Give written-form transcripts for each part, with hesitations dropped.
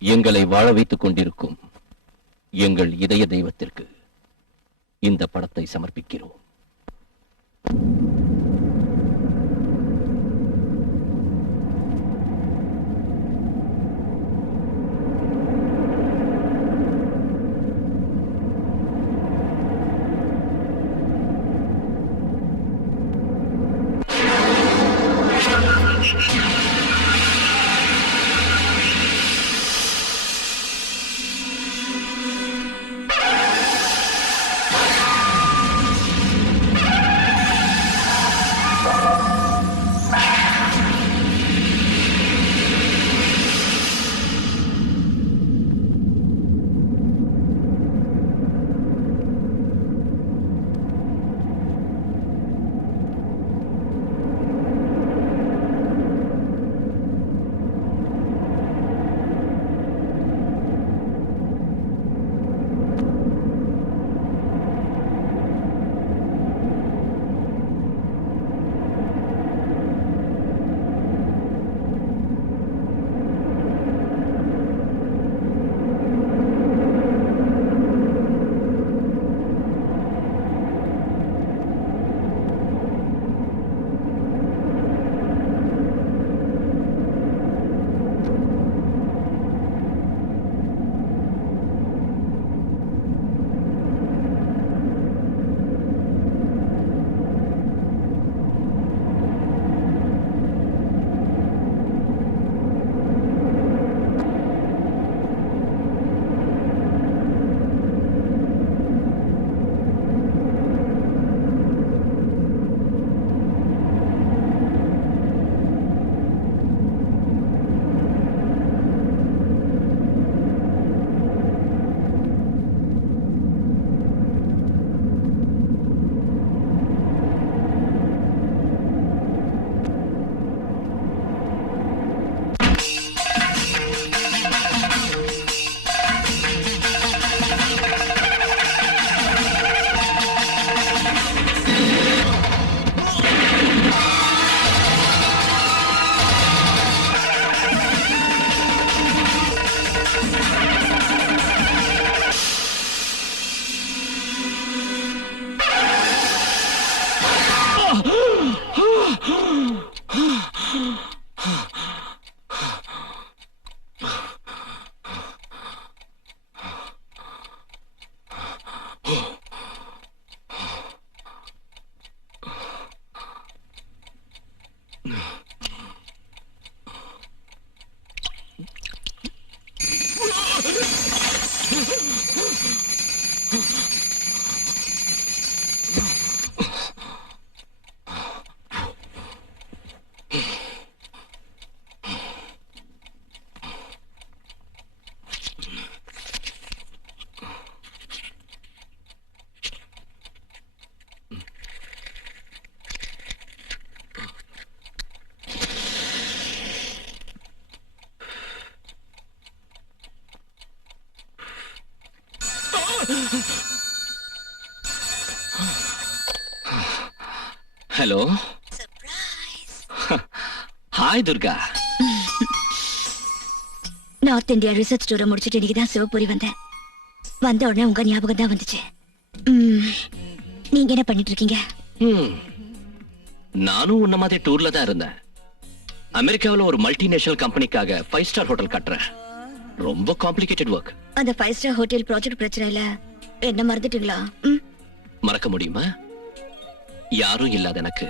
எங்களை வாழ வைத்துக் கொண்டிருக்கும் எங்கள் இதய தெய்வத்திற்கு இந்த படத்தை சமர்ப்பிக்கிறோம். Hello. Hi Durga. North India research டூரை முடிச்சுட்டு இன்னைக்கு தான் சிவபுரி வந்தேன். வந்த உடனே உங்க ஞாபகம் தான் வந்துச்சு. நீங்க என்ன பண்ணிட்டு இருக்கீங்க? நானும் உன்ன மாதிரி டூர்ல தான் இருந்தேன். அமெரிக்காவில் ஒரு மல்டிநேஷனல் கம்பெனிக்காக 5 ஸ்டார் ஹோட்டல் கட்டுறேன். ரொம்ப காம்ப்ளிகேட்டட் ஒர்க். அந்த 5 ஸ்டார் ஹோட்டல் ப்ராஜெக்ட் பிரச்சனையில என்ன மறந்துட்டீங்களா? மறக்க முடியுமா? யாரும் இல்லாத எனக்கு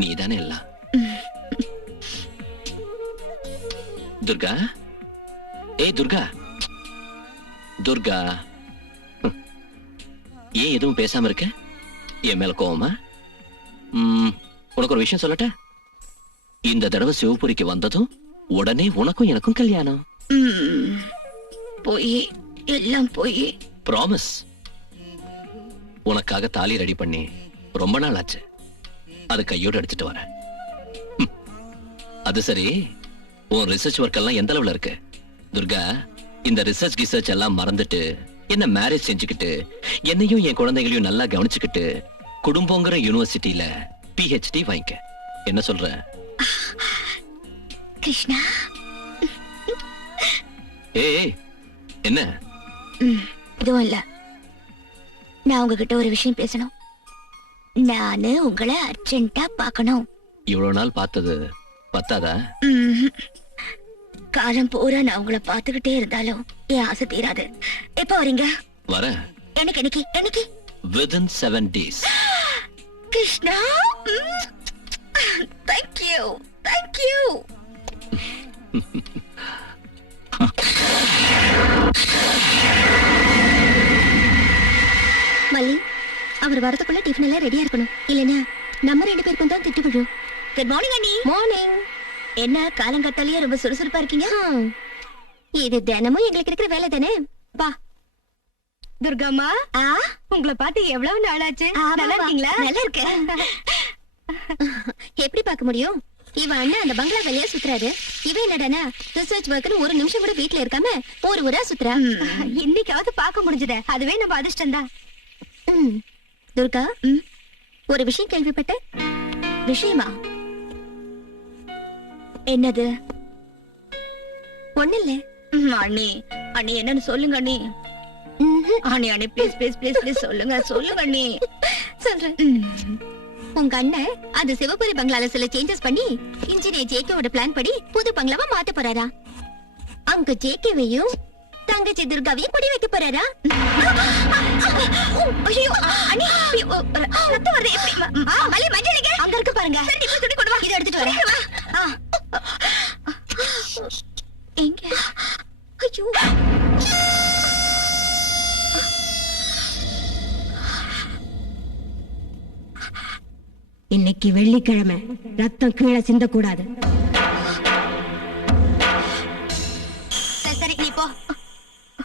நீதானே எல்லாம். துர்கா, ஏய் துர்கா, துர்கா, ஏன் எதுவும் பேசாம இருக்க? என் மேல கோவமா? உனக்கு ஒரு விஷயம் சொல்லட்ட? இந்த தடவை சிவபுரிக்கு வந்ததும் உடனே உனக்கும் எனக்கும் கல்யாணம். போய் எல்லாம் போய் ப்ராமிஸ். உனக்காக தாலி ரெடி பண்ணி ரொம்ப நாள் ஆச்சு. அது கையோடு எடுத்துட்டு வரேன். அது சரி, உன் ரிசர்ச் ஒர்க் எல்லாம் எந்த அளவுல இருக்கு? துர்கா, இந்த ரிசர்ச் எல்லாம் மறந்துட்டு என்ன மேரேஜ் செஞ்சுக்கிட்டு என்னையும் என் குழந்தைகளையும் நல்லா கவனிச்சுக்கிட்டு குடும்பங்கிற யூனிவர்சிட்டியில PhD வாங்கிக்க. என்ன சொல்ற? கிருஷ்ணா, ஏய் என்ன? இதுவும் இல்ல. நான் உங்ககிட்ட ஒரு விஷயம் பேசணும். நானு உங்களை அர்ஜென்ட்டா பார்க்கணும். இவ்வளவு நாள் பார்த்தது பத்தாதா? காலம் பூரா நான் உங்களை பார்த்துக்கிட்டே இருந்தாலும் என் ஆசை தீராது. எப்போ வரீங்க? வர எனக்கு எனக்கு எனக்கு within 7 days. Krishna, thank you thank you. மல்லி, அவர் வரதுக்குள்ள டிஃபன் எல்லாம் ரெடியா இருக்கணும். இல்லனா நம்ம 2 பேருக்கும் தான் திட்டு விழும். குட் மார்னிங் அண்ணி. மார்னிங். என்ன காலங்கத்தாலேயே ரொம்ப சுறுசுறுப்பா இருக்கீங்க? இது தினமும் எங்களுக்கு இருக்கிற வேலை தானே. வா துர்காமா, உங்களை பார்த்து எவ்வளவு நாளாச்சு? நல்லா இருக்கீங்களா? நல்லா இருக்கேன். எப்படி பார்க்க முடியும்? இவன் அண்ணன் அந்த பங்களா வெளியே சுத்துறாரு. இவன் என்னடானா ரிசர்ச் ஒர்க்னு ஒரு நிமிஷம் கூட வீட்டுல இருக்காம ஒரு ஊரா சுத்துறா. இன்னைக்காவது பார்க்க முடிஞ்சத, அதுவே நம்ம அதிர்ஷ்டம் தான். துர்கா, ஒரு விஷயம் கேள்விப்பட்ட. விஷயமா? என்னது? ஒண்ணு இல்ல. அண்ணி அண்ணி என்னன்னு சொல்லுங்க அண்ணி. அண்ணி அண்ணி ப்ளீஸ் ப்ளீஸ் ப்ளீஸ் ப்ளீஸ் சொல்லுங்க சொல்லுங்க அண்ணி. சொல்றேன். உங்க அண்ணன் அந்த சிவபுரி பங்களால சில சேஞ்சஸ் பண்ணி இன்ஜினியர் ஜேகேவோட பிளான் படி புது பங்களாவா மாத்த போறாரா. அங்க ஜேகேவையும் தங்கச்சி துர்காவையும் குடி வைக்க போறாரா. ஐயோ அண்ணி, ரத்தம் வருது. எப்படி மலை மஞ்சளிங்க அங்க இருக்கு பாருங்க. சரி இப்ப துணி கொண்டு வா, இத எடுத்துட்டு வரேன். எங்க? ஐயோ இன்னைக்கு வெள்ளிக்கிழமை, ரத்தம் கீழே சிந்தக்கூடாது. சரி நீ போ.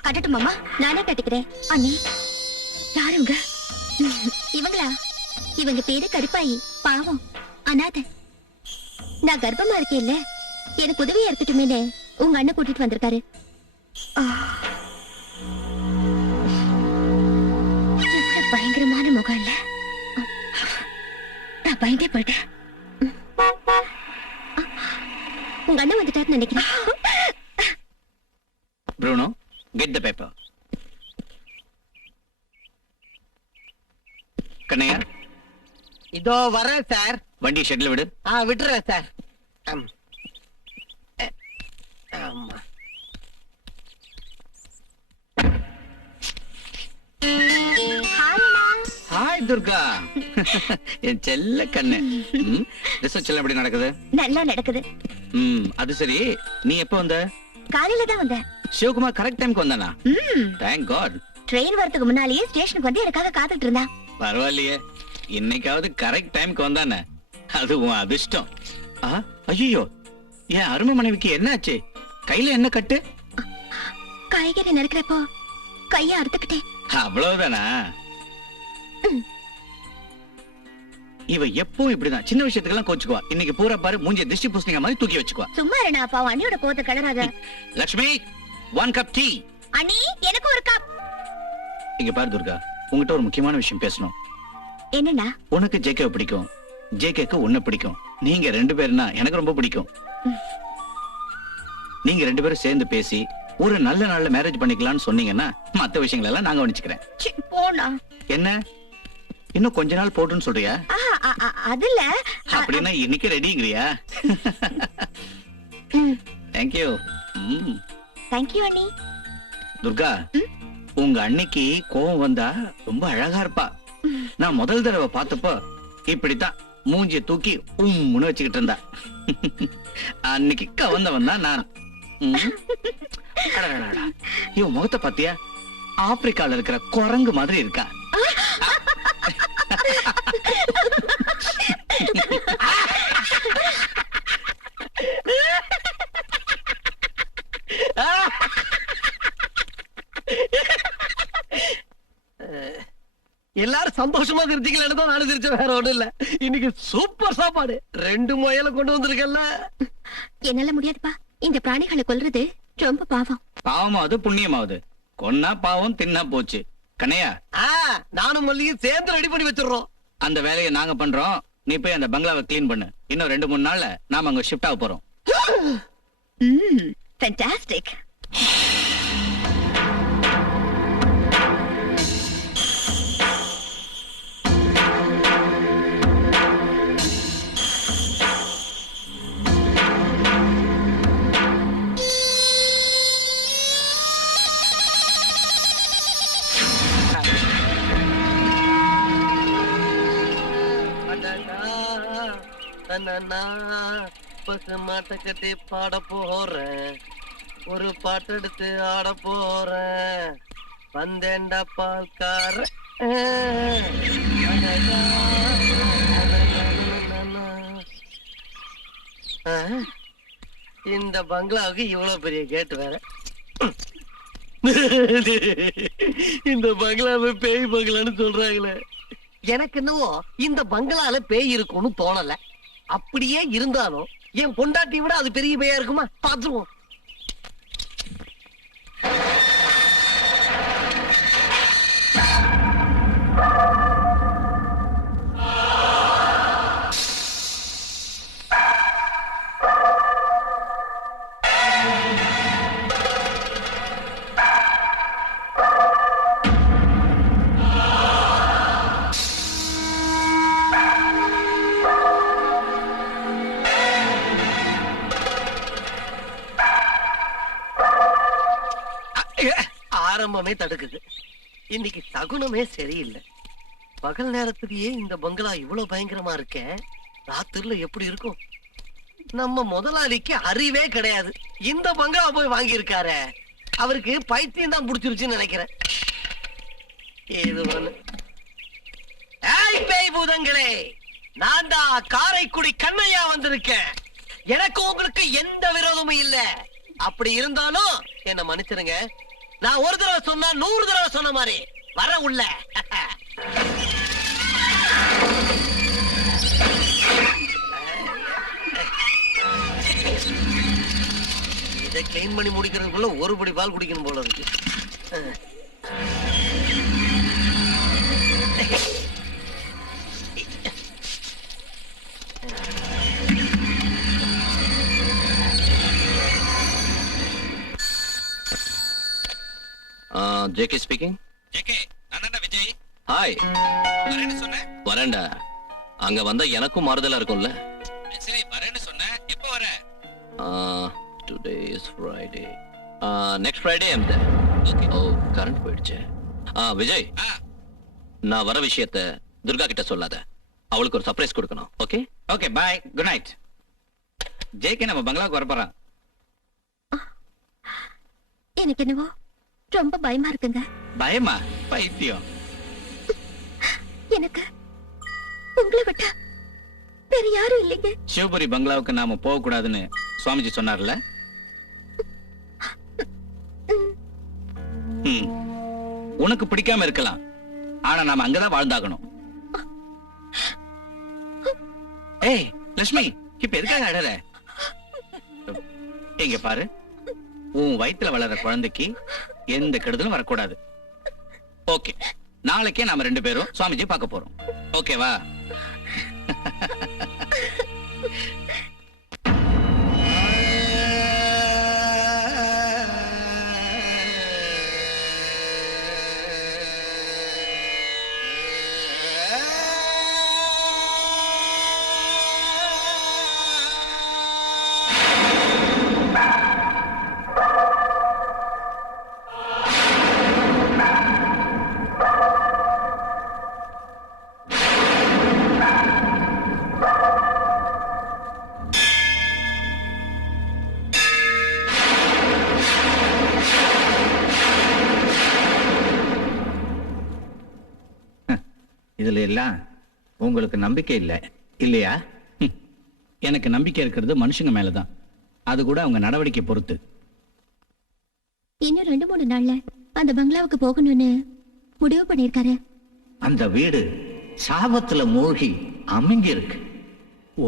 கட்டட்டும் மாமா, நானே கட்டிக்கிறேன். அண்ணி யாருங்க இவங்களா? இவங்க பேரு கருப்பாயி, பாவம் அனாதை. நான் கர்ப்பமா இருக்கேன் இல்ல, எனக்கு உதவியா இருக்கட்டுமே உங்க அண்ணன் கூட்டிட்டு வந்திருக்காரு. எவ்வளவு பயங்கரமான முகம் இல்ல. நான் பயந்தே போயிட்டேன். உங்க அண்ணன் வந்துட்டாருன்னு நினைக்கிறேன். Bruno, get the paper. Kannaiya, இதோ வரேன் சார். வண்டி ஷெட்ல விடு. விட்டுறேன் சார். ஆமா. ஹாய் துர்கா. என் செல்ல கண்ணு. ரிசர்ச் எல்லாம் எப்படி நடக்குது? நல்லா நடக்குது. அது சரி, நீ எப்ப வந்த? காலையில தான் வந்தேன். சிவகுமார் கரெக்ட் டைம்க்கு வந்தானா? Thank God. ட்ரெயின் வரதுக்கு முன்னாலேயே ஸ்டேஷனுக்கு வந்து எனக்காக காத்துட்டு இருந்தா. பரவாயில்லையே, இன்னைக்காவது கரெக்ட் டைம்க்கு வந்தானே, அது உன் அதிர்ஷ்டம். ஐயோ, என் அருமை மனைவிக்கு என்ன ஆச்சு? கையில என்ன கட்டு? காய்கறி நறுக்கிறப்போ கைய அறுத்துக்கிட்டேன். அவ்வளவுதானா? இவ எப்பவும் இப்படிதான், சின்ன விஷயத்துக்கெல்லாம் கோச்சுக்குவா. இன்னைக்கு பூரா பாரு, மூஞ்சிய திருஷ்டி பூசணிங்க மாதிரி தூக்கி வச்சுக்குவா. சும்மா இருடா பாவம், அண்ணியோட கோவத்தை கிளறாத. Lakshmi, 1 cup tea. அண்ணி எனக்கு ஒரு கப். இங்க பாரு துர்கா, உங்ககிட்ட ஒரு முக்கியமான விஷயம் பேசணும். என்னன்னா? உனக்கு ஜேகே பிடிக்கும், ஜேகேக்கு உன்னை பிடிக்கும். நீங்க 2 பேருனா எனக்கு ரொம்ப பிடிக்கும். நீங்க 2 பேரும் சேர்ந்து பேசி ஒரு நல்ல நாள்ல மேரேஜ் பண்ணிக்கலாம்னு சொன்னீங்கன்னா மத்த விஷயங்கள் எல்லாம் நாங்க கவனிச்சுக்கிறேன். போனா என்ன இன்னும் கொஞ்ச நாள் போட்டுன்னு சொல்றியா? அதுல அப்படின்னா இன்னைக்கு ரெடிங்கறியா? தேங்க்யூ. தேங்க்யூ அண்ணி. துர்கா, உங்க அன்னைக்கு கோவம் வந்தா ரொம்ப அழகா இருப்பா. நான் முதல் தடவை பார்த்தப்போ இப்படித்தான் மூஞ்சிய தூக்கி உம்முன்னு வச்சுக்கிட்டு இருந்தா. அன்னைக்கு கவர்ந்தவன் தான் நான். இவன் முகத்தை பாத்தியா? ஆப்பிரிக்கால இருக்கிற குரங்கு மாதிரி இருக்கா. எல்லாரும் சந்தோஷமா சிரிச்சீங்களா? நானும் சிரிச்ச, வேற ஒண்ணும் இல்ல. இன்னைக்கு சூப்பர் சாப்பாடு. 2 முயலை கொண்டு வந்திருக்கல. என்னால முடியாதுப்பா, இந்த பிராணிகளை கொல்றது ரொம்ப பாவம். பாவமாவது புண்ணியமாவது, கொன்னா பாவம், தின்னா போச்சு. கண்ணையா, நானும் மல்லியும் சேர்ந்து ரெடி பண்ணி வச்சிடுறோம். அந்த வேலையை நாங்க பண்றோம். நீ போய் அந்த பங்களாவை கிளீன் பண்ணு. இன்னும் 2-3 நாள்ல நாம அங்க ஷிஃப்ட் ஆக போறோம். ஃபேண்டாஸ்டிக். தன்னா பசு மாட்டை கட்டி பாட போறேன், ஒரு பாட்டெடுத்து ஆட போறேன், வந்தேண்டா பால்கார. இந்த பங்களாவுக்கு இவ்வளவு பெரிய கேட்டு வேற. இந்த பங்களாவை பேய் பங்களான்னு சொல்றாங்களே. எனக்கு என்னவோ இந்த பங்களால பேய் இருக்கும்னு தோணல. அப்படியே இருந்தாலும் என் பொண்டாட்டி விட அது பெரிய பேயா இருக்குமா? பாத்துருவோம். ஆரம்பமே தடுக்குது. இன்னைக்கு சகுனமே சரியில்லை. பகல் நேரத்திலேயே இந்த பங்களா இவ்வளவு பயங்கரமா இருக்க, ராத்திரில எப்படி இருக்கும்? நம்ம முதலாளிக்கு அறிவே கிடையாது. இந்த பங்களா போய் வாங்கி இருக்காரு. அவருக்கு பைத்தியம் தான் புடிச்சிருச்சுன்னு நினைக்கிறேன். இது ஒண்ணு. ஏய் பேய் பூதங்களே, நான் தான் காரைக்குடி கண்ணையா வந்திருக்கேன். எனக்கு உங்களுக்கு எந்த விரோதமும் இல்ல. அப்படி இருந்தாலும் என்ன மன்னிச்சிருங்க. நான் ஒரு தடவை சொன்னா 100 தடவை சொன்ன மாதிரி வர உள்ள. இதை கிளீன் பண்ணி முடிக்கிறதுக்குள்ள ஒரு படி பால் குடிக்கணும் போல இருக்கு. JK speaking. ஜேகே, நான் தான் விஜய். ஹாய். வரேன்னு சொன்னேன். வரேன்டா. அங்க வந்தா எனக்கும் மாறுதலா இருக்கும்ல. சரி, வரேன்னு சொன்னேன். எப்போ வர? Today is Friday. Next Friday I'm there. Okay. Oh, current போயிடுச்சு. விஜய், நான் வர விஷயத்தை துர்கா கிட்ட சொல்லாத. அவளுக்கு ஒரு சர்ப்ரைஸ் கொடுக்கணும். Okay? Okay, bye. Good night. JK நம்ம பங்களாவுக்கு வர போறான். எனக்கு என்னவோ ரொம்ப பயமா இருக்குங்க. பயமா? பைத்தியம். எனக்கு உங்களை விட்டா வேற யாரும் இல்லைங்க. சிவபுரி பங்களாவுக்கு நாம போக கூடாதுன்னு சுவாமிஜி சொன்னார்ல. உனக்கு பிடிக்காம இருக்கலாம், ஆனா நாம அங்கதான் வாழ்ந்தாகணும். ஏய் லட்சுமி, இப்ப எதுக்காக அழற? எங்க பாரு, உன் வயித்துல வளர்ற குழந்தைக்கு எந்த கெடுதலும் வரக்கூடாது. ஓகே, நாளைக்கே நாம 2 பேரும் சுவாமிஜி பார்க்க போறோம். ஓகேவா? இதுல எல்லாம் உங்களுக்கு நம்பிக்கை இல்ல இல்லையா? எனக்கு நம்பிக்கை இருக்கிறது மனுஷங்க மேலதான். அது கூட அவங்க நடவடிக்கை பொறுத்து. இன்னும் 2-3 நாள்ல அந்த பங்களாவுக்கு போகணும்னு முடிவு பண்ணிருக்காரு. அந்த வீடு சாபத்துல மூழ்கி அமுங்கி இருக்கு.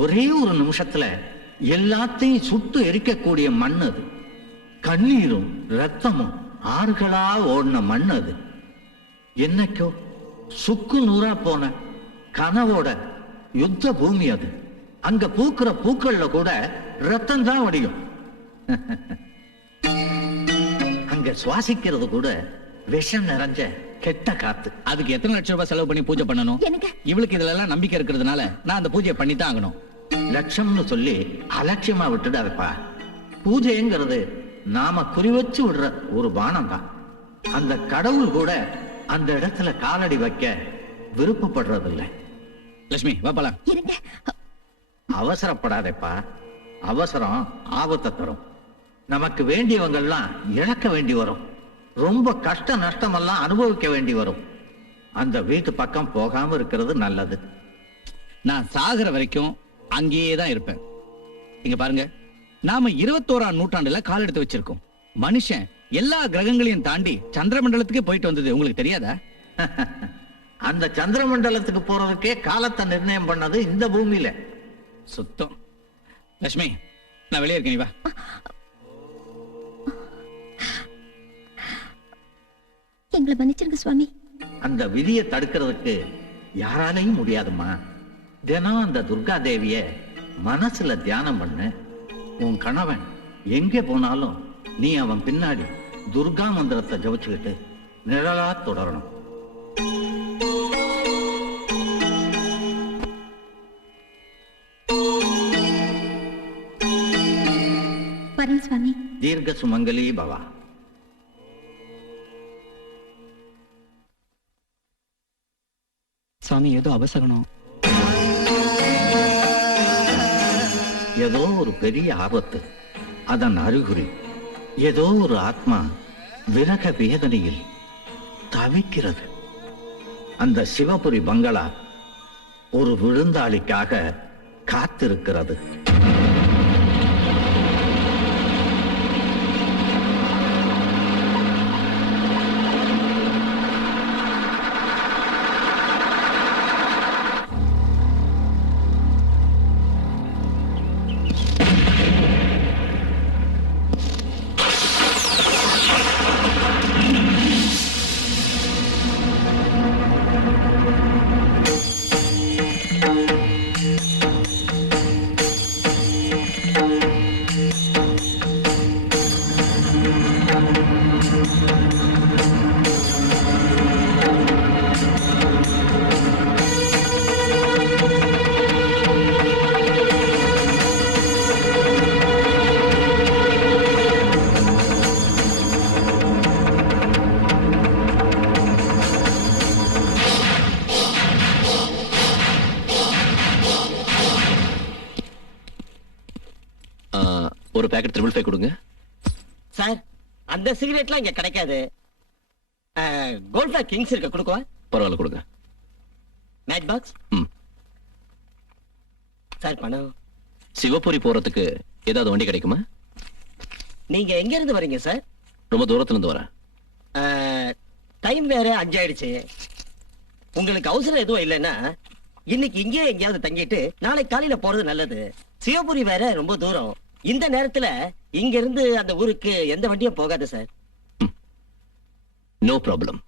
ஒரே ஒரு நிமிஷத்துல எல்லாத்தையும் சுட்டு எரிக்கக்கூடிய மண் அது. கண்ணீரும் ரத்தமும் ஆறுகளா ஓடின மண் அது. என்னைக்கோ சுக்கு நூறா போன கனவோட யுத்த பூமி அது. அங்க பூக்கிற பூக்கள்ல கூட ரத்தம் தான் வடியும். அங்க சுவாசிக்கிறது கூட விஷம் நிறைஞ்ச கெட்ட காத்து. அதுக்கு எத்தனை லட்சம் ரூபாய் செலவு பண்ணி பூஜை பண்ணணும்? எனக்கு இவளுக்கு இதுல எல்லாம் நம்பிக்கை இருக்கிறதுனால நான் அந்த பூஜையை பண்ணித்தான் ஆகணும். லட்சம்னு சொல்லி அலட்சியமா விட்டுடாதப்பா. பூஜைங்கிறது நாம குறிவச்சு விடுற ஒரு பானம் தான். அந்த கடவுள் கூட அந்த இடத்துல காலடி வைக்க விருப்பப்படுறதில்லை. லட்சுமி, வா போலாம். இருங்க. அவசரப்படாதேப்பா. அவசரம் ஆபத்தை தரும். நமக்கு வேண்டியவங்கெல்லாம் இழக்க வேண்டி வரும். ரொம்ப கஷ்ட நஷ்டமெல்லாம் அனுபவிக்க வேண்டி வரும். அந்த வீட்டு பக்கம் போகாம இருக்கிறது நல்லது. நான் சாகிற வரைக்கும் அங்கேயே தான் இருப்பேன். இங்க பாருங்க, நாம 21ஆம் நூற்றாண்டுல கால் எடுத்து வச்சிருக்கோம். மனுஷன் எல்லா கிரகங்களையும் தாண்டி சந்திர மண்டலத்துக்கே போயிட்டு வந்தது உங்களுக்கு தெரியாதா? அந்த சந்திர மண்டலத்துக்கு போறதுக்கே காலத்தை நிர்ணயம் பண்ணது இந்த பூமியில. சுத்தம். லட்சுமி, நான் வெளியே இருக்கேன், நீ வா. எங்களை மன்னிச்சிருங்க சுவாமி. அந்த விதியை தடுக்கிறதுக்கு யாராலையும் முடியாதுமா. தினம் அந்த துர்கா தேவிய மனசுல தியானம் பண்ணு. உன் கணவன் எங்கே போனாலும் நீ அவன் பின்னாடி துர்கா மந்திரத்தை ஜபிச்சுக்கிட்டு நிழலா தொடரணும். வரேன் சுவாமி. தீர்க்க சுமங்கலி பவா. சாமி, ஏதோ அபசகனம். ஏதோ ஒரு பெரிய ஆபத்து, அதன் அறிகுறி. ஏதோ ஒரு ஆத்மா விரக வேதனையில் தவிக்கிறது. அந்த சிவபுரி பங்களா ஒரு விருந்தாளிக்காக காத்திருக்கிறது. ஒரு பேக்கெட் 555 கொடுங்க. சார், அந்த சிகரெட்லாம் இங்க கிடைக்காது. கோல்ஃபா கிங்ஸ் இருக்க கொடுக்கவா? பரவாயில்ல, கொடுங்க. Match box. சார், பணம். சிவபுரி போறதுக்கு ஏதாவது வண்டி கிடைக்குமா? நீங்க எங்க இருந்து வரீங்க சார்? ரொம்ப தூரத்துல இருந்து வரேன். டைம் வேற 5 ஆயிடுச்சு. உங்களுக்கு அவசரம் எதுவும் இல்லைன்னா இன்னைக்கு இங்கே எங்கேயாவது தங்கிட்டு நாளை காலையில போறது நல்லது. சிவபுரி வேற ரொம்ப தூரம். இந்த நேரத்துல இங்க இருந்து அந்த ஊருக்கு எந்த வண்டியும் போகாது சார். No problem.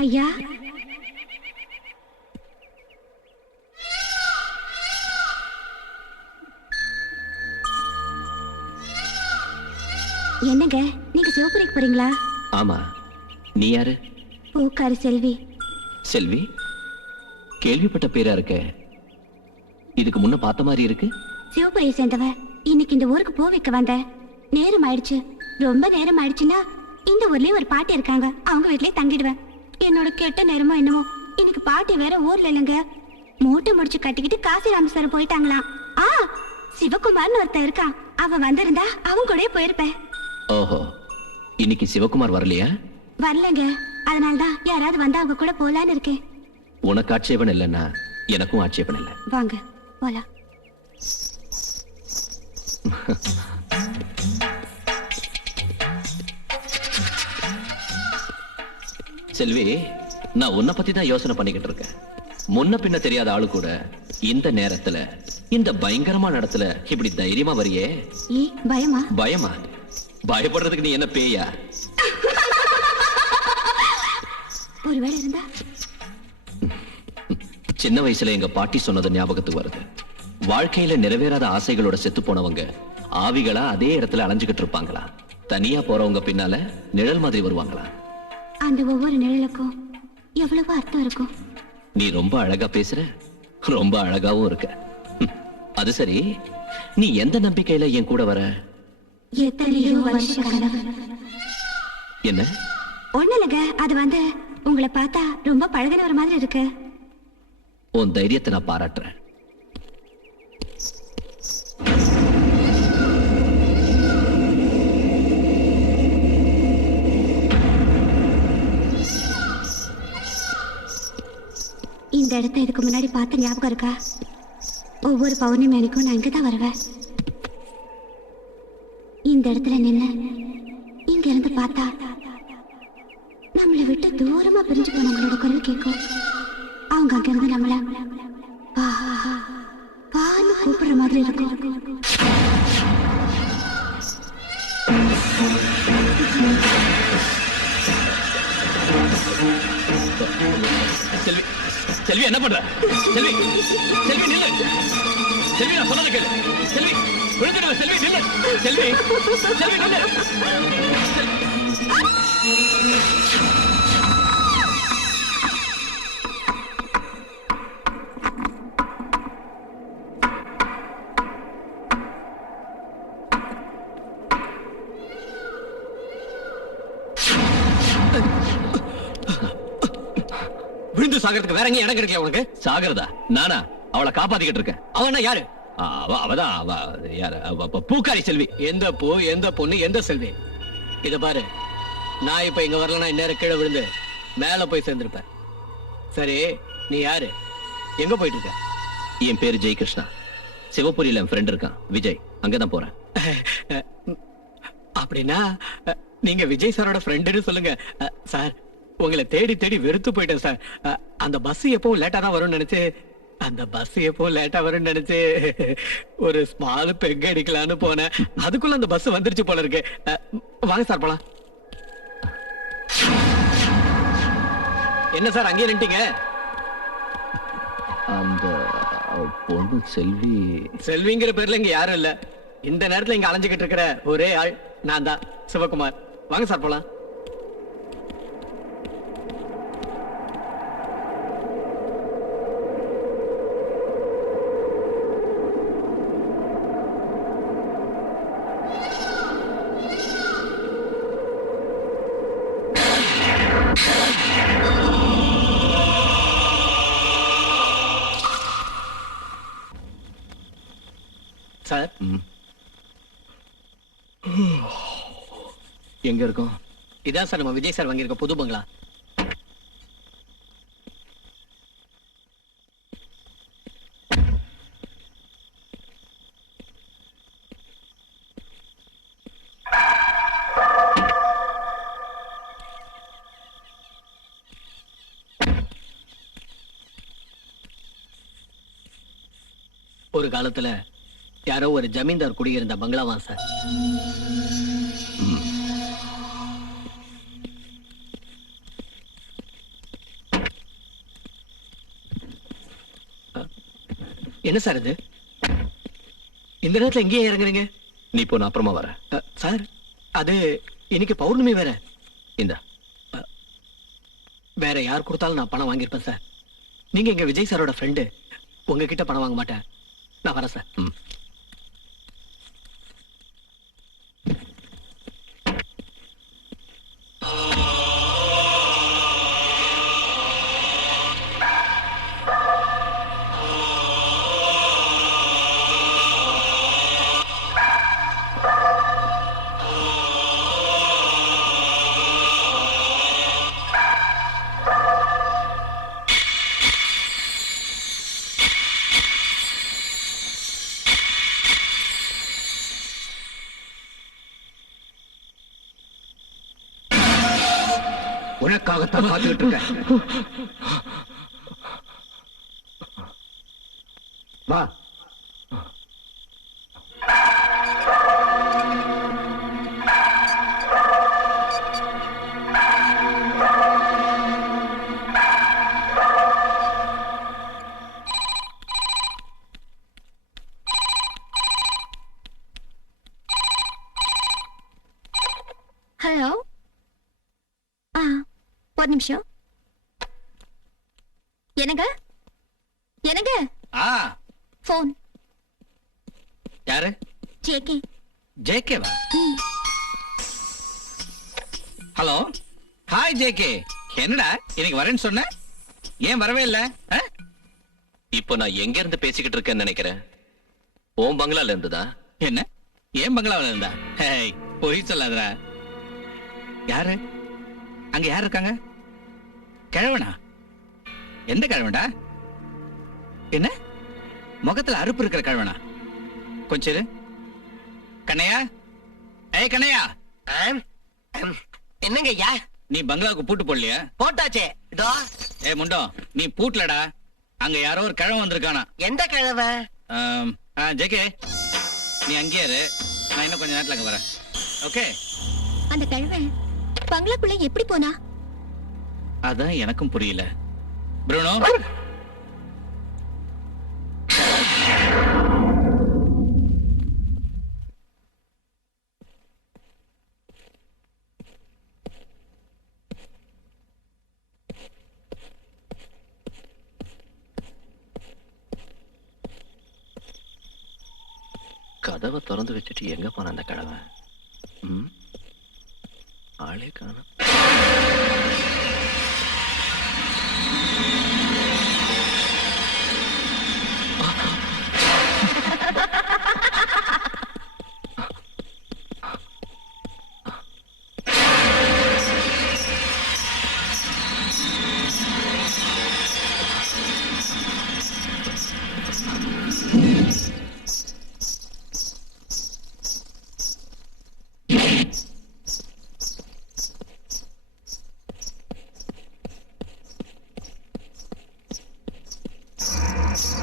ஐயா, என்னங்க, நீங்க சிவபுரிக்கு போறீங்களா? ஆமா. நீ யாரு? பூக்காரி செல்வி. செல்வி? கேள்விப்பட்ட பேரா இருக்க. இதுக்கு முன்ன பார்த்த மாதிரி இருக்கு. சிவபுரியை சேர்ந்தவ. இன்னைக்கு இந்த ஊருக்கு பூ வைக்க வந்த. நேரம் ஆயிடுச்சு. ரொம்ப நேரம் ஆயிடுச்சுன்னா இந்த ஊர்லயே ஒரு பாட்டி இருக்காங்க, அவங்க வீட்லயே தங்கிடுவேன். என்னோட கெட்ட நேரமோ என்னமோ, இன்னைக்கு பாட்டி வேற ஊர்ல இல்லைங்க. மூட்டை முடிச்சு கட்டிக்கிட்டு காசி ராமேஸ்வரம் போயிட்டாங்களாம். சிவகுமார்னு ஒருத்தன் இருக்கான். அவன் வந்திருந்தா அவன் கூட போயிருப்பேன். ஓஹோ, இன்னைக்கு சிவகுமார் வரலையா? வரலங்க, அதனாலதான் யாராவது வந்தா அவங்க கூட போலான்னு இருக்கேன். உனக்கு ஆட்சேபம் இல்லைன்னா எனக்கும் ஆட்சேபம் இல்லை. வாங்க போலாம். செல்வி, நான் உன்னை பத்தி தான் யோசனை பண்ணிக்கிட்டு இருக்கேன். முன்ன பின்ன தெரியாத ஆளு கூட இந்த நேரத்துல இந்த பயங்கரமான இடத்துல இப்படி தைரியமா வரியே? பயமா? பயமா? பயப்படுறதுக்கு நீ என்ன பேயா? ஒருவேளை இருந்தா? சின்ன வயசுல எங்க பாட்டி சொன்னது ஞாபகத்துக்கு வருது. வாழ்க்கையில நிறைவேறாத ஆசைகளோட செத்து போனவங்க ஆவிகளா அதே இடத்துல அலைஞ்சுகிட்டு இருப்பாங்களா? தனியா போறவங்க பின்னால நிழல் மாதிரி வருவாங்களா? அந்த ஒவ்வொரு நிழலுக்கும் எவ்வளவு அர்த்தம் இருக்கும். நீ ரொம்ப அழகா பேசுற, ரொம்ப அழகாவும் இருக்க. அது சரி, நீ எந்த நம்பிக்கையில என் கூட வர? எத்தனையோ வருஷ கனவு. என்ன? ஒண்ணு இல்லைங்க, அது வந்து உங்களை பார்த்தா ரொம்ப பழகின ஒரு மாதிரி இருக்கு. உன் தைரியத்தை நான் பாராட்டுறேன். இந்த இடத்த இதுக்கு முன்னாடி பார்த்த ஞாபகம் இருக்கா? ஒவ்வொரு பௌர்ணமி அன்னைக்கும் நான் இங்கதான் வருவேன். இந்த இடத்துல நின்னு இங்க இருந்து பார்த்தா நம்மளை விட்டு தூரமா பிரிஞ்சு போனவங்களோட குரல் கேட்கும். அவங்க அங்க இருந்து நம்மள வா வான்னு கூப்பிடுற மாதிரி இருக்கும். செல்வி, செல்வி என்ன பண்ற? செல்வி, செல்வி நில்லு. செல்வி, நான் சொன்னதை கேளு. செல்வி, விழுந்துடுவ. செல்வி நில்லு. செல்வி, செல்வி நில்லு. விழுந்து சாகிறதுக்கு வேற எங்க இடம் கிடைக்கல உனக்கு? சாகரதா? நானா? அவளை காப்பாத்திக்கிட்டு இருக்கேன். அவனா யாரு? அவதான் யாரு? பூக்காரி செல்வி. எந்த பூ, எந்த பொண்ணு, எந்த செல்வி? இத பாரு, நான் இப்ப இங்க வரலன்னா இந்நேரம் கீழே விழுந்து மேல போய் சேர்ந்திருப்பேன். சரி, நீ யாரு? எங்க போயிட்டு இருக்க? என் பேரு ஜெயகிருஷ்ணா. சிவபுரியில என் ஃப்ரெண்ட் இருக்கான், விஜய். அங்கதான் போறேன். அப்படின்னா நீங்க விஜய் சாரோட ஃப்ரெண்டுன்னு சொல்லுங்க. சார், உங்களை தேடி தேடி வெறுத்து போயிட்டேன் சார். அந்த பஸ் எப்பவும் லேட்டா தான் வரும்னு நினைச்சு ஒரு ஸ்மால் பெக் அடிக்கலான்னு போனேன். அதுக்குள்ள அந்த பஸ் வந்துருச்சு போல இருக்கு. வாங்க சார் போலாம். என்ன சார் அங்கேயே நின்ட்டீங்க? அந்த பொண்ணு செல்வி. செல்விங்கிற பேர்ல இங்க யாரும் இல்ல. இந்த நேரத்துல இங்க அலைஞ்சுகிட்டு இருக்கிற ஒரே ஆள் நான் தான், சிவகுமார். வாங்க சார் போலாம். சார், எங்க இருக்கோம்? இதான் சார் நம்ம விஜய் சார் வாங்கியிருக்க புது பங்களா. ஒரு காலத்துல யாரோ ஒரு ஜமீன்தார் குடியிருந்த பங்களாவா சார். என்ன சார் இது? இந்த நேரத்துல எங்கேயே இறங்குறீங்க? நீ போ, நான் அப்புறமா வரேன். சார், அது இன்னைக்கு பௌர்ணமி வேற. இந்த வேற யார் கொடுத்தாலும் நான் பணம் வாங்கியிருப்பேன் சார். நீங்க எங்க விஜய் சாரோட ஃப்ரெண்டு, உங்ககிட்ட பணம் வாங்க மாட்டேன். நான் வரேன் சார். எனக்காகத்தான் காத்துக்கிட்டு இருக்கேன். வா. ஹலோ. ஒரு நிமிஷம். என்னங்க என்னங்க ஆ, போன். யாரு? ஜேகே. ஜேகேவா? Hello, hi JK. என்னடா இன்னைக்கு வரேன்னு சொன்ன, ஏன் வரவே இல்ல? இப்போ நான் எங்க இருந்து பேசிக்கிட்டு இருக்கேன்னு நினைக்கிறேன். ஓம் பங்களால இருந்துதா? என்ன, ஏன் பங்களாவில் இருந்தா? ஹேய், பொய் சொல்லாதடா. யாரு அங்க, யார் இருக்காங்க? கிழவனா? எந்த கிழவன்டா? என்ன முகத்துல அறுப்பு இருக்கிற கிழவனா? கொஞ்சம் இரு. கண்ணையா, ஏய் கண்ணையா, என்னங்க ஐயா? நீ பங்களாவுக்கு பூட்டு போடலையா? போட்டாச்சே. இதோ. ஏ முண்டோ, நீ பூட்டலடா. அங்க யாரோ ஒரு கிழவன் வந்திருக்கானா. எந்த கிழவை? ஜேகே, நீ அங்கேயே இரு, நான் இன்னும் கொஞ்ச நேரத்துல அங்க வரேன். ஓகே? அந்த கழுவன் பங்களாக்குள்ள எப்படி போனா? அதான் எனக்கும் புரியல. ப்ரூனோ, கதவை திறந்து வச்சுட்டு எங்க போன அந்த கிழவன்? ஆளே காணோம்.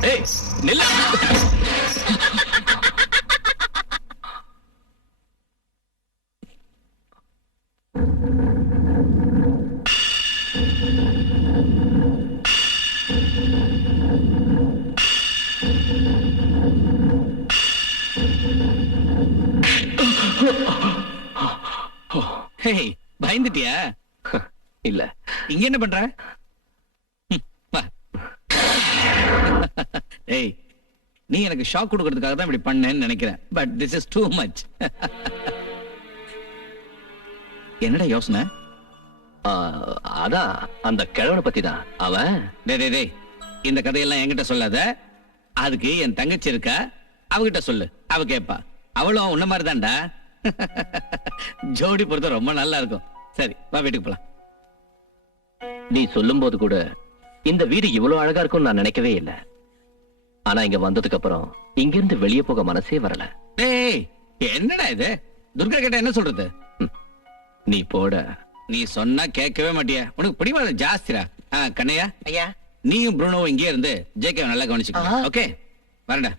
ஏய், நில்லு. ஹேய், பயந்துட்டியா? இல்ல, இங்க என்ன பண்ற? வா. ஏய், நீ எனக்கு ஷாக் கொடுக்கிறதுக்காக தான் இப்படி பண்ணேன்னு நினைக்கிறேன். But this is too much. என்னடா யோசனை? அதான் அந்த கிழவனை பத்தி தான். அவன் டேய், இந்த கதையெல்லாம் என்கிட்ட சொல்லாத. அதுக்கு என் தங்கச்சி இருக்கா, அவகிட்ட சொல்லு, அவ கேப்பா. அவளும் உன்ன மாதிரி தான்டா. ஜோடி பொறுத்த ரொம்ப நல்லா இருக்கும். சரி, வா வீட்டுக்கு போலாம். நீ சொல்லும் போது கூட இந்த வீடு இவ்வளவு அழகா இருக்கும்னு நான் நினைக்கவே இல்லை. ஆனா இங்க வந்ததுக்கு அப்புறம் இங்க இருந்து வெளியே போக மனசே வரல. டேய், என்னடா இது? துர்கா கிட்ட என்ன சொல்றது? நீ போட. நீ சொன்னா கேட்கவே மாட்டியா? உனக்கு பிடிவாதம் ஜாஸ்திரா. கண்ணையா, ஐயா, நீயும் ப்ரூனோவும் இங்கே இருந்து ஜேகே நல்லா கவனிச்சுக்கோ. ஓகே, வரேன்டா.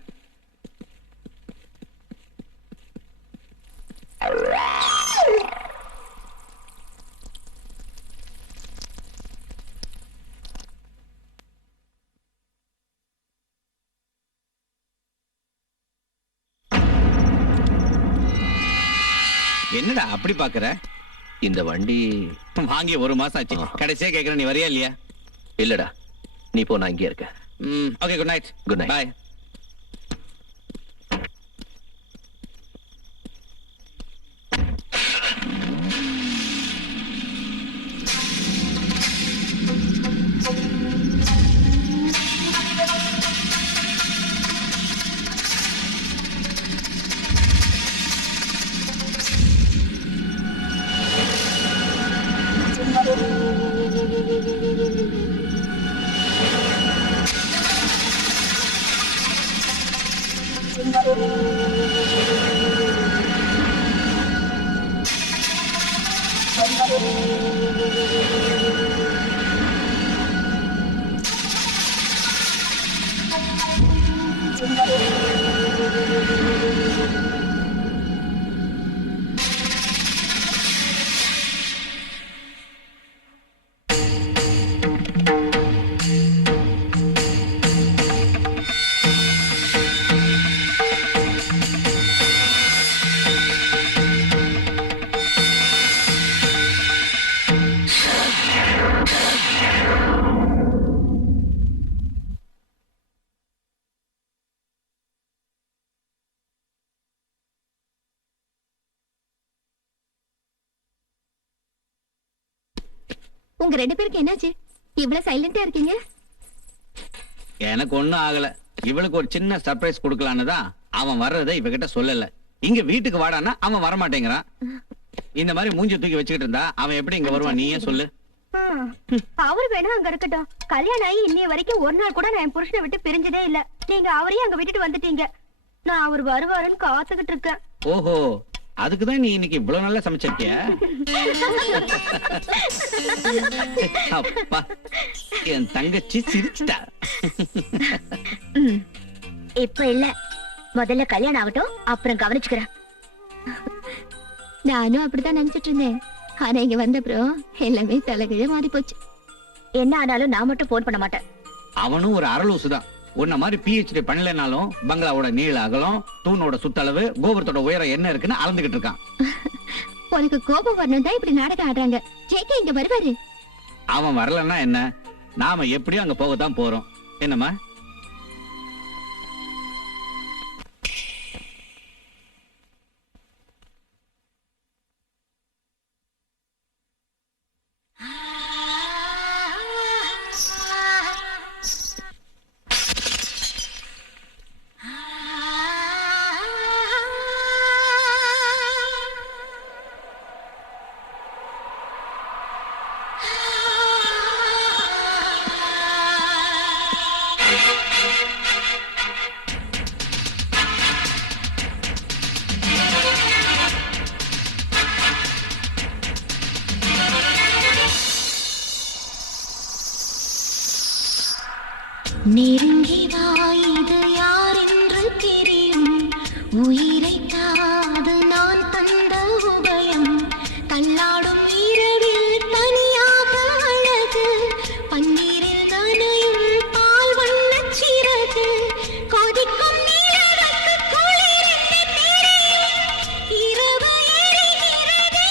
என்னடா அப்படி பாக்குற? இந்த வண்டி வாங்கி 1 மாசம் ஆச்சு. கடைசியா கேக்குற, நீ வரியா இல்லையா? இல்லடா, நீ போ, நான் இங்கே இருக்கேன். Okay, good night. Good night. Bye. Thank you. உங்க ரெண்டு பேருக்கு என்னாச்சு இவ்வளவு சைலண்டா இருக்கீங்க? எனக்கு ஒண்ணும் ஆகல. இவளுக்கு ஒரு சின்ன சர்ப்ரைஸ் கொடுக்கலான்னு தான் அவன் வர்றதை இவகிட்ட சொல்லல. இங்க வீட்டுக்கு வாடான்னா அவன் வரமாட்டேங்கிறான். இந்த மாதிரி மூஞ்சி தூக்கி வச்சுக்கிட்டு இருந்தா அவன் எப்படி இங்க வருவான்? நீயே சொல்லு. அவர் வேணா அங்க இருக்கட்டும். கல்யாணம் ஆகி இன்னைய வரைக்கும் ஒரு நாள் கூட நான் என் புருஷனை விட்டு பிரிஞ்சதே இல்ல. நீங்க அவரையும் அங்க விட்டுட்டு வந்துட்டீங்க. நான் அவர் வருவாருன்னு காத்துக்கிட்டு இருக்கேன். ஓஹோ, அதுக்குதான் நீ இன்னைக்கு இவ்வளவு நல்லா சமைச்சிருக்கிய. அப்பா, என் தங்கச்சி சிரிச்சிட்டா. இப்ப இல்ல, முதல்ல கல்யாணம் ஆகட்டும், அப்புறம் கவனிச்சுக்கிறேன். நானும் அப்படித்தான் நினைச்சிட்டு இருந்தேன். ஆனா இங்க வந்த அப்புறம் எல்லாமே தலைகீழ மாறி போச்சு. என்ன ஆனாலும் நான் மட்டும் போன் பண்ண மாட்டேன். அவனும் ஒரு அரலூசுதான். உன்ன மாதிரி PhD பண்ணலனாலும் பங்களாவோட நீள அகலம், தூணோட சுத்தளவு, கோபுரத்தோட உயரம் என்ன இருக்குன்னு அளந்துகிட்டு இருக்கான். உனக்கு கோபம் வரணும் தான் இப்படி நாடகம் ஆடுறாங்க. ஜேகே இங்க வருவாரு. அவன் வரலன்னா என்ன, நாம எப்படியும் அங்க போகத்தான் போறோம். என்னம்மா? நெருங்கி வா, இது யார் என்று தெரியும். உயிரை தாது நான் தந்த உபயம். தள்ளாடும் இரவில் தனியாக அழகு, பன்னீரில் நனையும் பால் வண்ணச் சிறகு. கொதிக்கும் நிலவுக்கு குளிரென்று தெரியும். இரவு எரிகிறதே.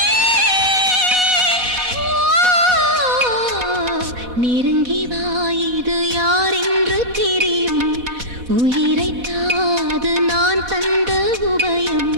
நெருங்கி வா, இது யார் என்று தெரியும். உயிரை தாது நான் தந்த உபயம்.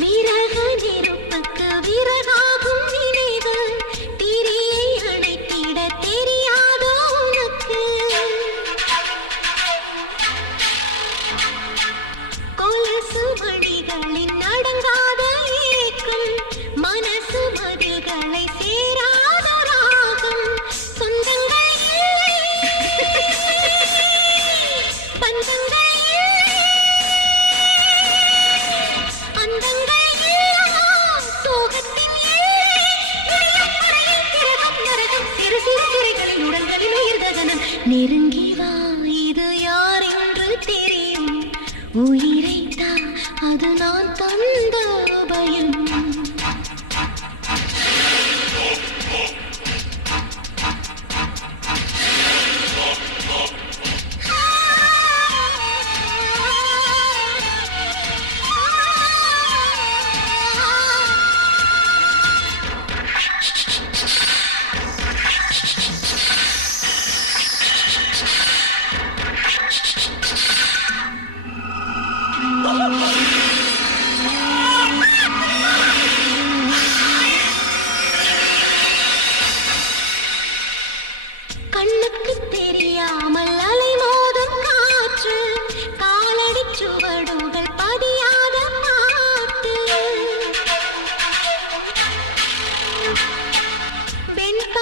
விறகு நெருப்புக்கு விறகாகும் நினைவு. திரியை அணைத்திட தெரியாதோ உனக்கு? கொலுசு மணிகளின் அடங்காத ஏக்கம், மனசு மதில்களை சேராத ராகம். சொந்தங்கள் இல்லை, பந்தங்கள் இல்லை, அந்தங்கள் எல்லாம் சோகத்தின் எல்லை. இடையப்படையில் கிரகம் நரகம், சிறு சிறு திரைகளில் உடல்களில் உயிர் ககனம். நெருங்கி வா, இது யார் என்று தெரியும். உயிரை தா, அது நான் தந்த பயம்.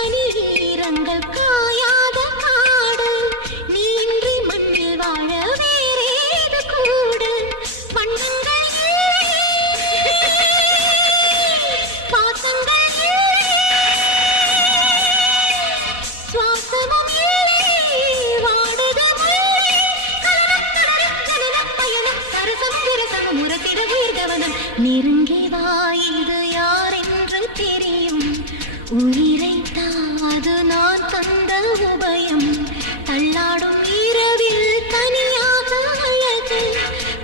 பனி ஈரங்கள் காயாத காடு நீன்றி மண்ணில் வாழ வேறேது கூடு வண்ணங்கள் பாசங்கள் சுவாசமும் வாடுத பயணம் சரசம் விரசமும் உரத்திட உயிர் கவனம் நெருங்கி வா இது யார் என்று தெரியும் உயிரை தாது நான் தந்த உபயம் தள்ளாடும் இரவில் தனியாக அழகு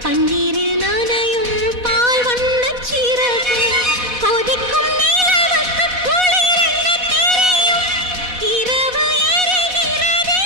பன்னீரில் நனையும் பால் வண்ண சிறகு கொதிக்கும் நிலவுக்கு குளிர் என்ன தெரியும் இரவு எரிகிறதே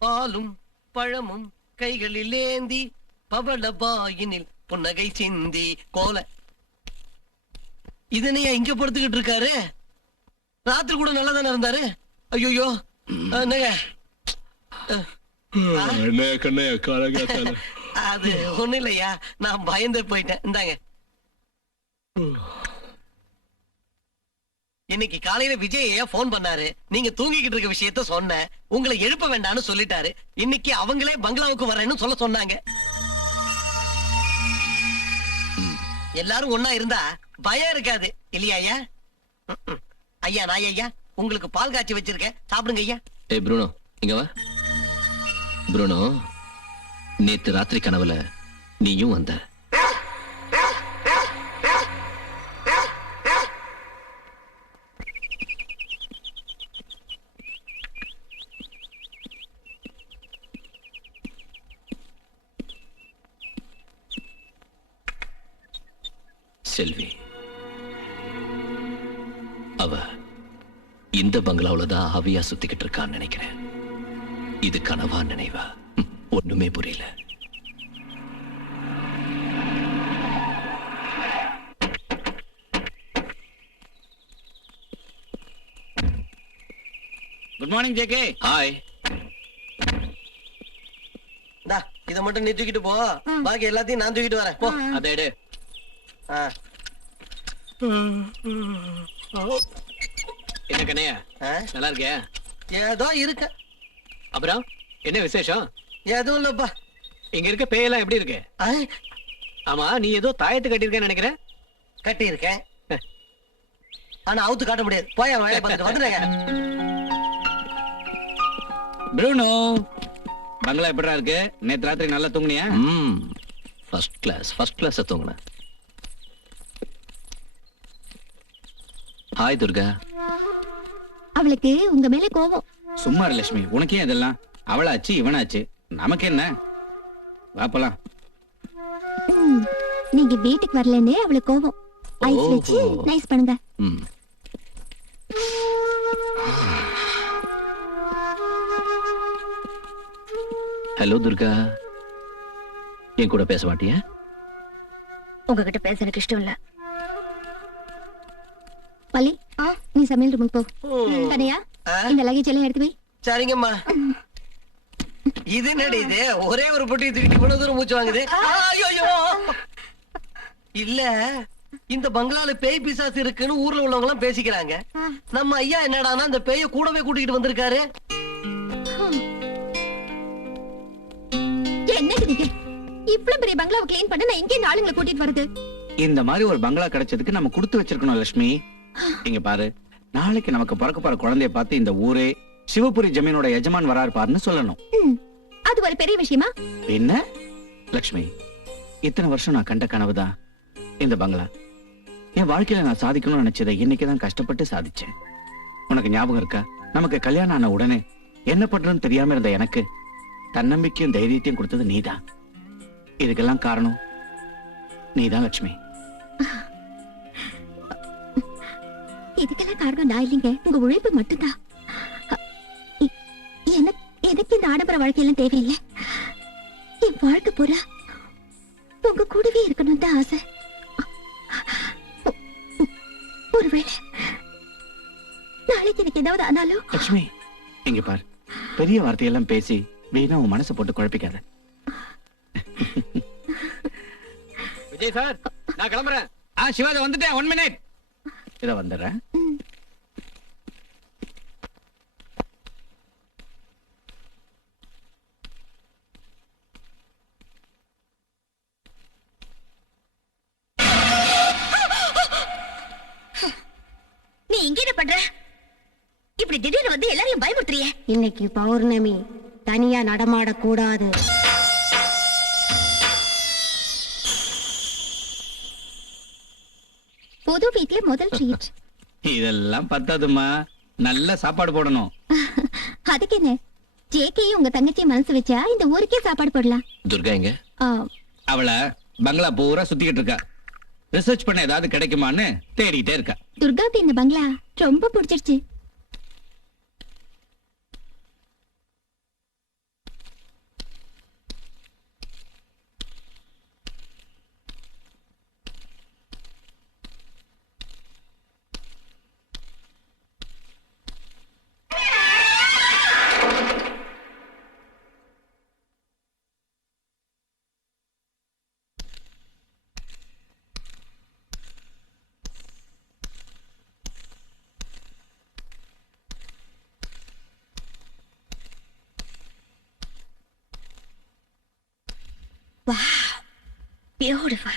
பாலும் பழமும் கைகளில் ஏந்தி பவளபாயினில் புன்னகை சிந்தி கோல இதனையா இங்க படுத்துக்கிட்டு இருக்காரு ராத்திரி கூட நல்லா தானே இருந்தாரு ஐயோ அது ஒண்ணு இல்லையா நான் பயந்து போயிட்டேன் இந்தாங்க இன்னைக்கு காலையில விஜய் போன் பண்ணாரு நீங்க தூங்கிக்கிட்டு இருக்க விஷயத்த சொன்ன உங்களை எழுப்ப வேண்டாம்னு சொல்லிட்டாரு இன்னைக்கு அவங்களே பங்களாவுக்கு வரேன்னு சொல்ல சொன்னாங்க எல்லாரும் ஒன்னா இருந்தா பயம் இருக்காது இல்லையா ஐயா ஐயா நான் ஐயா உங்களுக்கு பால் காய்ச்சி வச்சிருக்கேன் சாப்பிடுங்க ஐயா ஏய் ப்ரூனோ இங்க வா ப்ரூனோ நேத்து ராத்திரி கனவுல நீயும் வந்த செல்வி அவ இந்த பங்களாவுல தான் ஆவியா சுத்திக்கிட்டு இருக்கான்னு நினைக்கிறேன் இது கனவா நினைவா ஒண்ணுமே புரியல குட் மார்னிங் ஜேகே ஹாய் இத மட்டும் நீ தூக்கிட்டு போ பாக்கி எல்லாத்தையும் நான் தூக்கிட்டு வரேன் போ அதை எடு என்ன கண்ணையா நல்லா இருக்கியா ஏதோ இருக்க அப்புறம் என்ன விசேஷம் எதுவும் இல்லப்பா இங்க இருக்க பேயெல்லாம் எப்படி இருக்கு ஆமா நீ ஏதோ தாயத்து கட்டியிருக்கேன்னு நினைக்கிறேன் கட்டி இருக்கேன் ஆனா அவுத்து காட்ட முடியாது போய் வேலையை பார்த்துட்டு வந்துடுங்க ப்ரூனோ பங்களா எப்படிடா இருக்கு நேத்து ராத்திரி நல்லா தூங்குனியா ஃபர்ஸ்ட் கிளாஸ் தூங்குனேன் ஹாய் துர்கா அவளுக்கு உங்க மேல கோபம் சும்மா இரு லட்சுமி உனக்கே இதெல்லாம் அவளாச்சு இவனாச்சு நமக்கு என்ன வாப்பலாம் நீங்க வீட்டுக்கு வரலன்னு அவளுக்கு கோபம் ஐஸ் வச்சு நைஸ் பண்ணுங்க ஹலோ துர்கா என் கூட பேச மாட்டியா உங்ககிட்ட பேச எனக்கு இஷ்டம் இல்ல பள்ளி நீ சமையல் ரூமுக்கு போ கதையா இந்த லகேஜ் எல்லாம் எடுத்து போய் சரிங்கம்மா இது என்னடி இது ஒரே ஒரு பொட்டி தூக்கிட்டு இவ்வளவு தூரம் மூச்சு வாங்குது ஐயோ இல்ல இந்த பங்களால பேய் பிசாசு இருக்குன்னு ஊர்ல உள்ளவங்க எல்லாம் பேசிக்கிறாங்க நம்ம ஐயா என்னடானா அந்த பேய கூடவே கூட்டிட்டு வந்திருக்காரு என்னது நீங்க இவ்வளவு பெரிய பங்களாவை கிளீன் பண்ண நான் எங்கே ஆளுங்களை கூட்டிட்டு வருது இந்த மாதிரி ஒரு பங்களா கிடைச்சதுக்கு நம்ம கொடுத்து வச்சிருக்கணும் லட்சுமி. இங்க பாரு, நாளைக்கு நமக்கு பிறக்க போற குழந்தைய பார்த்து இந்த ஊரே சிவபுரி ஜமீனோட எஜமான் வராரு பாருன்னு சொல்லணும். அது ஒரு பெரிய விஷயமா? என்ன லட்சுமி, இத்தனை வருஷம் நான் கண்ட கனவுதான் இந்த பங்களா. என் வாழ்க்கையில நான் சாதிக்கணும்னு நினைச்சதை இன்னைக்குதான் கஷ்டப்பட்டு சாதிச்சேன். உனக்கு ஞாபகம் இருக்கா, நமக்கு கல்யாணம் ஆன உடனே என்ன பண்றதுன்னு தெரியாம இருந்த எனக்கு தன்னம்பிக்கையும் தைரியத்தையும் கொடுத்தது நீதான். இதுக்கெல்லாம் காரணம் நீதான் லட்சுமி. இதுக்கெல்லாம் காரணம் நான் இல்லைங்க, உங்க உழைப்பு மட்டும்தான். எனக்கு இந்த ஆடம்பர வாழ்க்கையெல்லாம் தேவையில்லை. என் வாழ்க்கை பூரா உங்க கூடவே இருக்கணும் தான் ஆசை. ஒருவேளை நாளைக்கு எனக்கு ஏதாவது ஆனாலும். லட்சுமி இங்க பாரு, பெரிய வார்த்தையெல்லாம் பேசி வீணா உன் மனசை போட்டு குழப்பிக்காத. விஜய் சார், நான் கிளம்புறேன். சிவாஜி வந்துட்டேன், 1 minute. இத வந்துடுறேன். நீ இங்க என்ன பண்ற? இப்படி திடீர்னு வந்து எல்லாரையும் பயமுறுத்துறியே. இன்னைக்கு பௌர்ணமி, தனியா நடமாடக்கூடாது. புது வீட்ல முதல் ட்ரீட். இதெல்லாம் பத்தாதுமா, நல்ல சாப்பாடு போடணும். அதுக்கு என்ன, ஜேகேயும் உங்க தங்கச்சி மனசு வச்சா இந்த ஊருக்கே சாப்பாடு போடலாம். துர்கா எங்க? அவள பங்களா பூரா சுத்திக்கிட்டு இருக்கா. ரிசர்ச் பண்ண ஏதாவது கிடைக்குமான்னு தேடிட்டே இருக்கா. துர்காவுக்கு இந்த பங்களா ரொம்ப பிடிச்சிருச்சு. Wow, beautiful.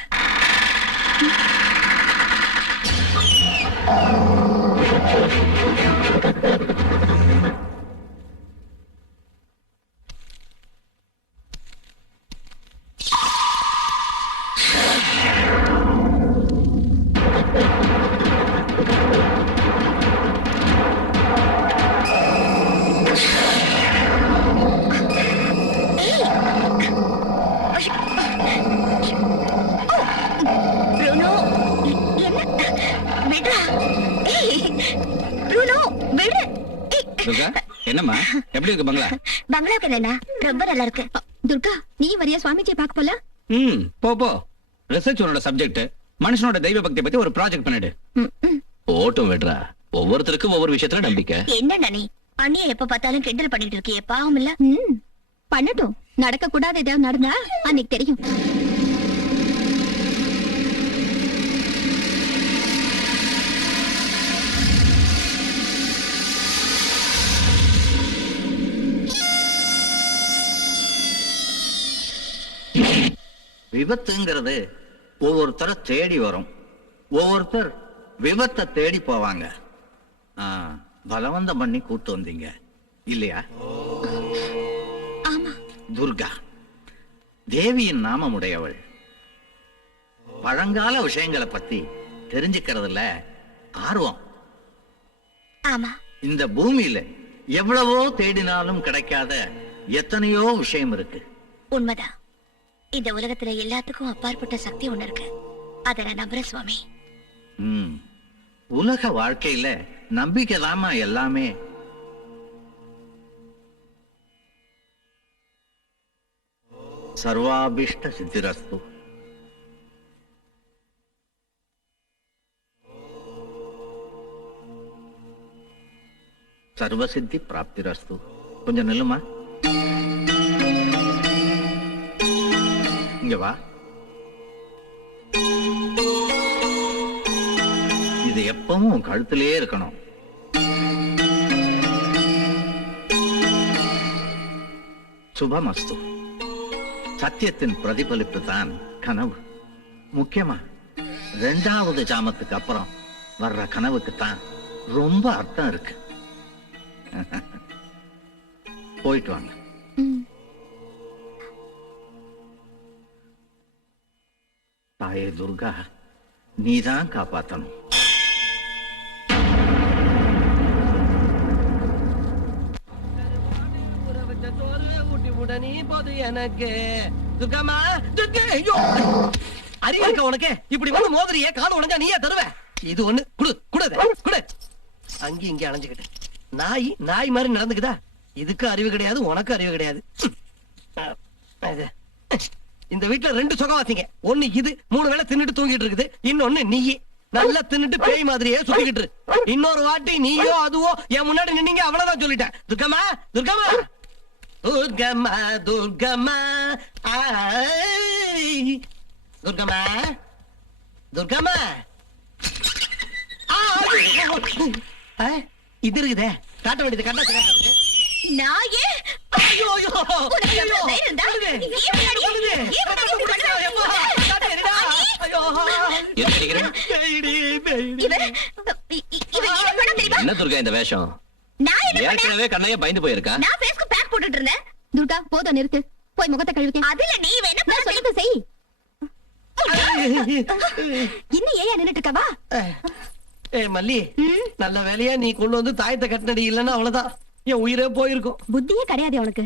துர்கா, என்னம்மா எப்படி இருக்கு பங்களா? பங்களாக்கு என்ன ரொம்ப நல்லா இருக்கு. துர்கா, நீ வரியா சுவாமிஜி பார்க்க போல? போ. ரிசர்ச் உன்னோட சப்ஜெக்ட். மனுஷனோட தெய்வ பக்தி பத்தி ஒரு ப்ராஜெக்ட் பண்ணிடு. ஓட்டும் விடுறா, ஒவ்வொருத்தருக்கும் ஒவ்வொரு விஷயத்துல நம்பிக்கை. என்னடா நீ அண்ணிய எப்ப பார்த்தாலும் கிண்டல் பண்ணிட்டு இருக்கியே, பாவம் இல்ல? பண்ணட்டும், நடக்க கூடாது ஏதாவது நடந்தா அன்னைக்கு தெரியும். விபத்துங்கிறது ஒவ்வொருத்தரை தேடி வரும், ஒவ்வொருத்தர் விபத்தை தேடி போவாங்க. பலவந்தம் பண்ணி கூட்டு வந்தீங்க இல்லையா? துர்கா தேவியின் நாமம் உடையவள். பழங்கால விஷயங்களை பத்தி தெரிஞ்சுக்கிறதுல ஆர்வம். ஆமா, இந்த பூமியில எவ்வளவோ தேடினாலும் கிடைக்காத எத்தனையோ விஷயம் இருக்கு. உண்மைதான். இந்த உலகத்துல எல்லாத்துக்கும் அப்பாற்பட்ட சக்தி ஒண்ணு இருக்கு. அத நான் நம்புறேன் சுவாமி. உலக வாழ்க்கையில நம்பிக்கை தாமா எல்லாமே. சர்வாபிஷ்ட சித்திரஸ்து. சர்வசித்தி பிராப்திரஸ்து. கொஞ்சம் நில்லுமா. இங்க வா. இது எப்பவும் உன் கழுத்திலே இருக்கணும். சுபமஸ்து. சத்தியத்தின் பிரதிபலிப்பு தான் கனவு. முக்கியமா 2வது ஜாமத்துக்கு அப்புறம் வர்ற கனவுக்கு தான் ரொம்ப அர்த்தம் இருக்கு. போயிட்டு வாங்க. தாயே துர்கா, நீதான் காப்பாத்தணும். எனக்கு துர்காமா, துர்கா, ஐயோ! அறிவு இருக்க உனக்கு? இப்படி வந்து மோதிரியே, காது உடைஞ்சா நீயே தருவ. இது ஒண்ணு குடு, குடு. அங்கே இங்கே அலைஞ்சுக்கிட்டு நாய் மாதிரி நடந்துக்குதா? இதுக்கு அறிவு கிடையாது, உனக்கு அறிவு கிடையாது. இந்த வீட்டுல 2 சுகவாசிங்க. ஒண்ணு இது 3 வேளை தின்னுட்டு தூங்கிட்டு இருக்குது. இன்னொன்னு நீ நல்லா தின்னுட்டு பேய் மாதிரியே சுத்திக்கிட்டு. இன்னொரு வாட்டி நீயோ அதுவோ என் முன்னாடி நின்னீங்க, அவ்வளவுதான் சொல்லிட்டேன். துர்கம்மா, துர்கம்மா, துர்கம்மா, துர்கம்மா, துர்கம்மா, துர்கம்மா. இது இருக்குதே, காட்ட வேண்டியது கண்ணா. நாயே, ஐயோ, ஐயோ, உனக்கு ஐயோ, எவ்வளவு தைரியம் இருந்தா? விடுதே, ஏன் முன்னாடி? விடுதே. ஏன் முன்னாடி இப்படி பண்ற? ஐயோ, காட்டுறேன்டா. ஐயோ, என்ன நினைக்கிறேன்? பேய்டி, பேய்டி. இவர் என்ன பண்ண தெரியுமா? என்ன துர்கா இந்த வேஷம்? நான் என்ன பண்ணேன்? ஏற்கனவே கண்ணையா பயந்து போயிருக்கா? நான் ஃபேஸ்க்கு பேக் போட்டுட்டு இருந்தேன். துர்கா போதும், நிறுத்து. போய் முகத்தை கழுவிக்க. அதுல நீ என்ன பண்ண சொல்லுங்க, செய். இன்னும் ஏன் நின்னுட்டு இருக்கவா? மல்லி, நல்ல வேலையா நீ கொண்டு வந்து தாயத்தை கட்டினடி, இல்லன்னா அவ்வளவுதான், என் உயிரே போயிருக்கும். புத்தியே கிடையாது உனக்கு.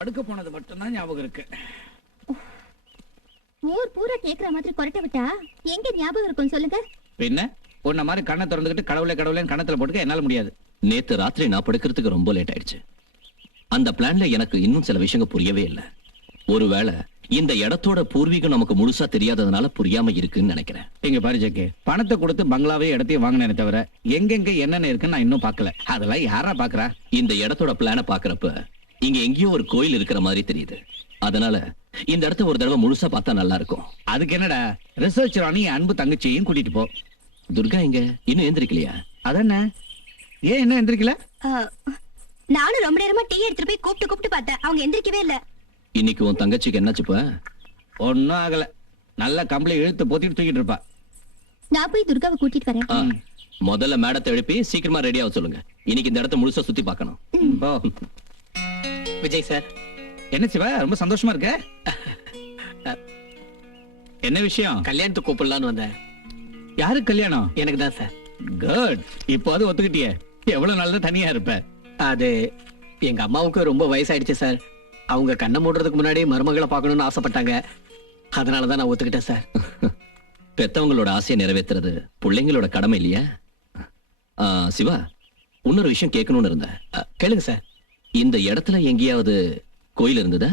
படுக்க போனது மட்டும்தான் ஞாபகம் இருக்கு. ஊர் பூரா கேக்குற மாதிரி கொரட்டை விட்டா எங்க ஞாபகம் இருக்கும் சொல்லுங்க. பின்ன உன்ன மாதிரி கண்ணை திறந்துக்கிட்டு கடவுளே கடவுளேன்னு கண்ணத்துல போட்டுக்க என்னால முடியாது. நேத்து ராத்திரி நான் படுக்கிறதுக்கு ரொம்ப லேட் ஆயிடுச்சு. அந்த பிளான்ல எனக்கு இன்னும் சில விஷயங்கள் புரியவே இல்லை. ஒருவேளை இந்த இடத்தோட பூர்வீகம் நமக்கு முழுசா தெரியாததுனால புரியாம இருக்குன்னு நினைக்கிறேன். இங்க பாரு ஜக்கே, பணத்தை கொடுத்து பங்களாவே இடத்தையும் வாங்கினே தவிர எங்கெங்க என்னென்ன இருக்குன்னு நான் இன்னும் பார்க்கல. அதெல்லாம் யாரா பாக்குறா? இந்த இடத்தோட பிளான பாக்குறப்ப இங்க எங்கேயோ ஒரு கோயில் இருக்கிற மாதிரி தெரியுது. அதனால இந்த இடத்த ஒரு தடவை முழுசா பார்த்தா நல்லா இருக்கும். அதுக்கு என்னடா, ரிசர்ச் ராணி அன்பு தங்கச்சியையும் கூட்டிட்டு போ. துர்கா இங்க இன்னும் எந்திரிக்கலையா? அதென்ன, ஏன் என்ன எந்திரிக்கல? நானும் ரொம்ப நேரமா டீ எடுத்துட்டு போய் கூப்பிட்டு பார்த்தேன், அவங்க எந்திரிக்கவே இல்ல. இன்னைக்கு உன் தங்கச்சிக்கு என்னாச்சுப்பா? ஒன்னும் ஆகல, நல்ல கம்பளி இழுத்து போத்திட்டு தூக்கிட்டு இருப்பா. நான் போய் துர்காவை கூட்டிட்டு வரேன். முதல்ல மேடத்தை எழுப்பி சீக்கிரமா ரெடி ஆக சொல்லுங்க. இன்னைக்கு இந்த இடத்த முழுசா சுத்தி பார்க்கணும். போ. விஜய் சார், என்ன சிவா, ரொம்ப சந்தோஷமா இருக்க? என்ன விஷயம்? கல்யாணத்துக்கு கூப்பிடலான்னு வந்தேன். யாருக்கு கல்யாணம்? எனக்கு தான் சார். குட், இப்போ அது ஒத்துக்கிட்டியே. எவ்வளவு நாள் தான் தனியா இருப்ப? அது எங்க அம்மாவுக்கு ரொம்ப வயசாயிடுச்சு சார். அவங்க கண்ணை மூடுறதுக்கு முன்னாடி மருமகளை பார்க்கணும்னு ஆசைப்பட்டாங்க. அதனாலதான் நான் ஒத்துக்கிட்டேன் சார். பெத்தவங்களோட ஆசையை நிறைவேற்றுறது பிள்ளைங்களோட கடமை இல்லையா? சிவா, இன்னொரு விஷயம் கேட்கணும்னு இருந்தேன். கேளுங்க சார். இந்த இடத்துல எங்கேயாவது கோயில் இருந்ததா?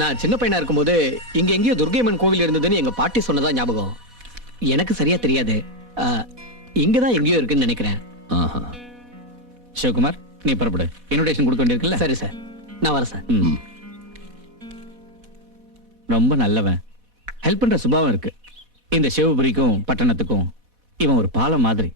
நான் சின்ன பையனா இருக்கும்போது இங்க எங்கேயோ துர்கையம்மன் கோவில் இருந்ததுன்னு எங்க பாட்டி சொன்னதா ஞாபகம். எனக்கு சரியா தெரியாது. இங்கதான் எங்கேயோ இருக்குன்னு நினைக்கிறேன். ஆஹா. சிவகுமார், நீ புறப்படு. இன்விடேஷன் கொடுக்க வேண்டியிருக்குல்ல? சரி சார், நான் வரேன் சார். ரொம்ப நல்லவன், ஹெல்ப் பண்ற சுபாவம் இருக்கு. இந்த சிவபுரிக்கும் பட்டணத்துக்கும் இவன் ஒரு பாலம் மாதிரி.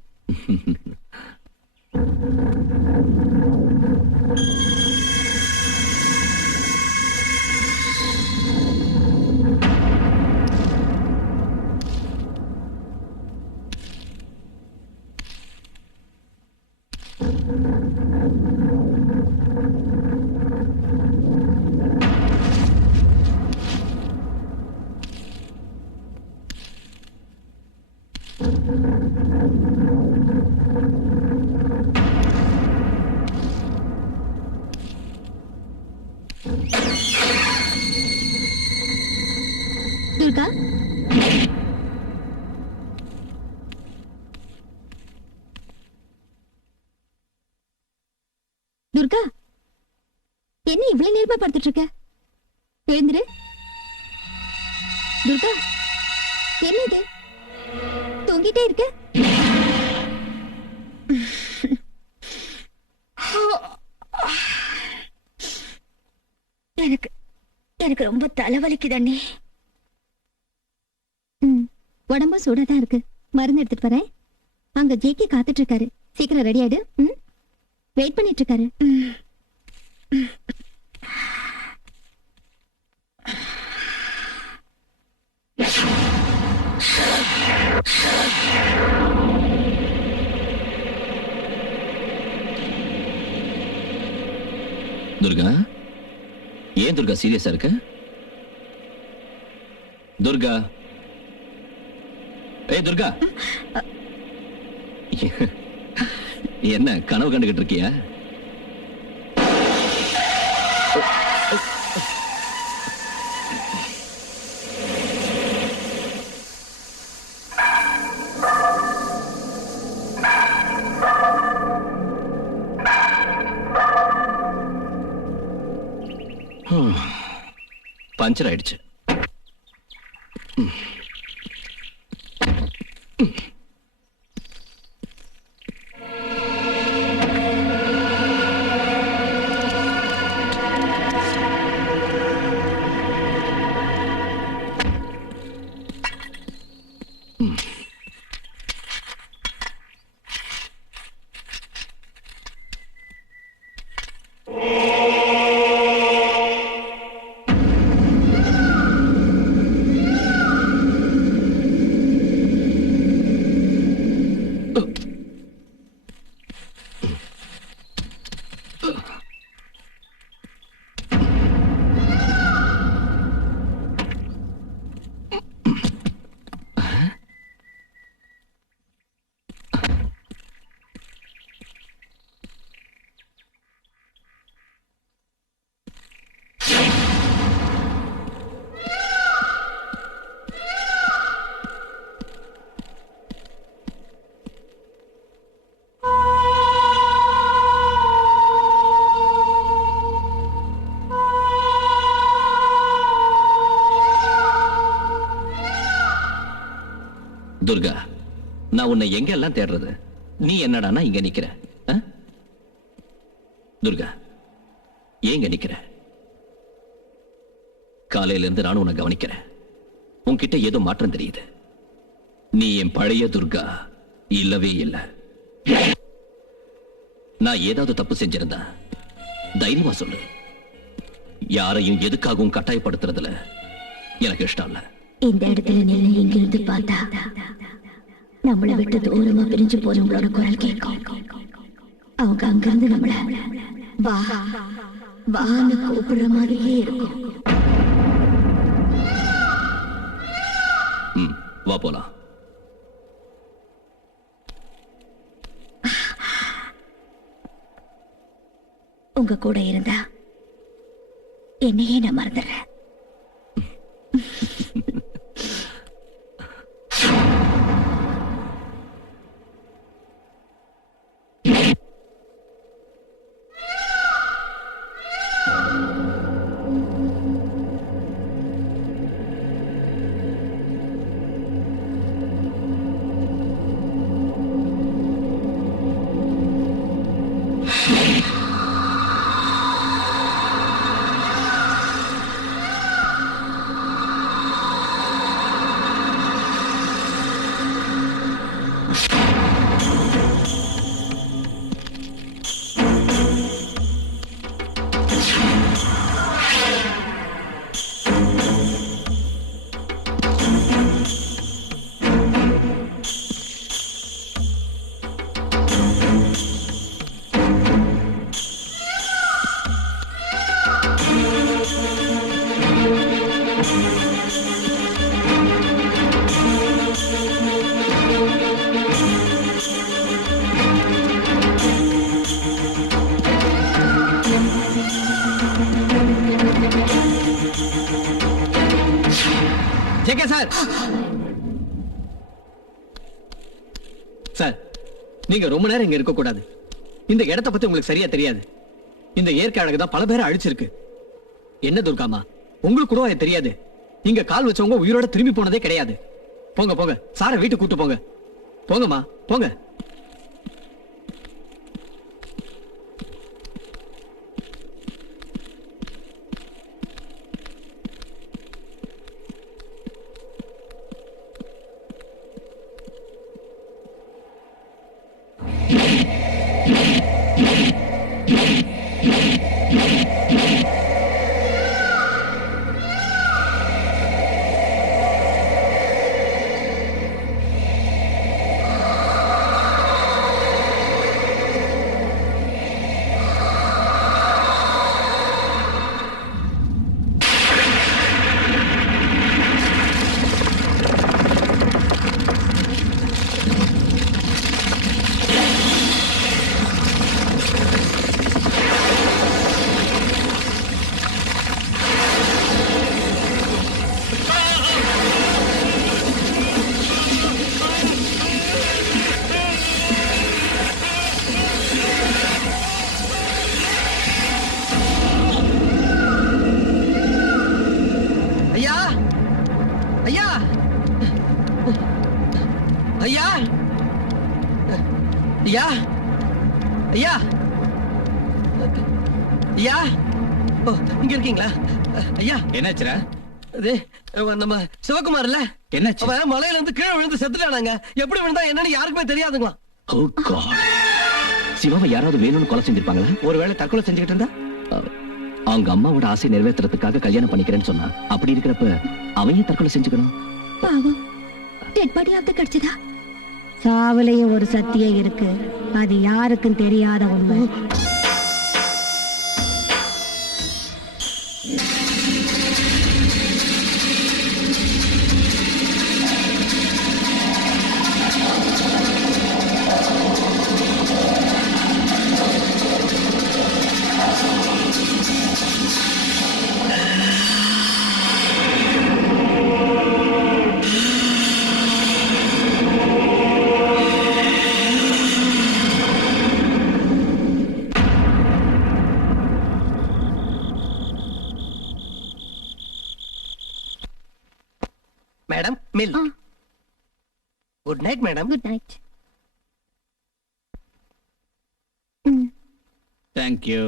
துர்கா, துர்கா, என்ன இவ்வளவு நேரமா படுத்துட்டு இருக்க? எழுந்துரு. துர்கா, என்ன இது, தூங்கிட்டே இருக்க? எனக்கு எனக்கு ரொம்ப தலைவலிக்குது அண்ணே. உடம்பு சூடாதான் இருக்கு, மருந்து எடுத்துட்டு வரேன். அங்க ஜேகே காத்துட்டு இருக்காரு, சீக்கிரம் ரெடி ஆயிடு. வெயிட் பண்ணிட்டு இருக்காரு. துர்கா, ஏன் துர்கா சீரியஸா இருக்க? துர்கா, ஏய் துர்கா, என்ன கனவு கண்டுகிட்டு இருக்கியா? பஞ்சர் ஆயிடுச்சு. துர்கா, நான் உன்னை எங்க எல்லாம் தேடுறது? நீ என்னடானா இங்க நிக்கிற? ஆ? துர்கா, ஏங்க நிக்கிற? காலையில இருந்து நானும் உன்னை கவனிக்கிறேன். உன்கிட்ட ஏதோ மாற்றம் தெரியுது. நீ என் பழைய துர்கா இல்லவே இல்லை. நான் ஏதாவது தப்பு செஞ்சிருந்தா தைரியமா சொல்லு. யாரையும் எதுக்காகவும் கட்டாயப்படுத்துறதுல எனக்கு இஷ்டம் இல்ல. இந்த இடத்துல நின்று இங்கிருந்து பார்த்தா நம்மளை விட்டு தூரமா பிரிஞ்சு போறவங்களோட குரல் கேட்கும். அவங்க அங்கிருந்து நம்மள வா வான்னு கூப்பிடுற மாதிரியே இருக்கும். வா போலாம். உங்க கூட இருந்தா என்னையே நான் மறந்துடுறேன். சார், நீங்க ரொம்ப நேரம் இங்க இருக்க கூடாது. இந்த இடத்தை பத்தி உங்களுக்கு சரியா தெரியாது. இந்த இயற்கை அழகு தான் பல பேரை அழிச்சிருக்கு. என்ன துர்காமா, உங்களுக்கு கூட அது தெரியாது. இங்க கால் வச்சவங்க உயிரோட திரும்பி போனதே கிடையாது. போங்க போங்க, சாரை வீட்டுக்கு கூட்டு போங்க. போங்கம்மா போங்க. ஐயா, ஐயா, ஐயா, ஐயா, ஓ, இங்க இருக்கீங்களா? ஐயா, என்னாச்சுடா? இது நம்ம சிவகுமார் இல்ல? என்னாச்சு? அவன் மலையில இருந்து கீழே விழுந்து செத்துட்டானாங்க. எப்படி விழுந்தா என்னன்னு யாருக்குமே தெரியாதுங்களா? Oh God. சிவாவை யாராவது வேணும்னு கொலை செஞ்சிருப்பாங்களா? ஒருவேளை தற்கொலை செஞ்சுக்கிட்டு இருந்தா? அவங்க அம்மாவோட ஆசை நிறைவேற்றுறதுக்காக கல்யாணம் பண்ணிக்கிறேன்னு சொன்னா. அப்படி இருக்கிறப்ப அவன் ஏன் தற்கொலை செஞ்சுக்கணும்? பாவம், டெட் பாடியாவது கிடைச்சதா? சாவுலயே ஒரு சத்தியம் இருக்கு, அது யாருக்கும் தெரியாத உண்மை. Madam, milk. Good night madam. Good night. Thank you.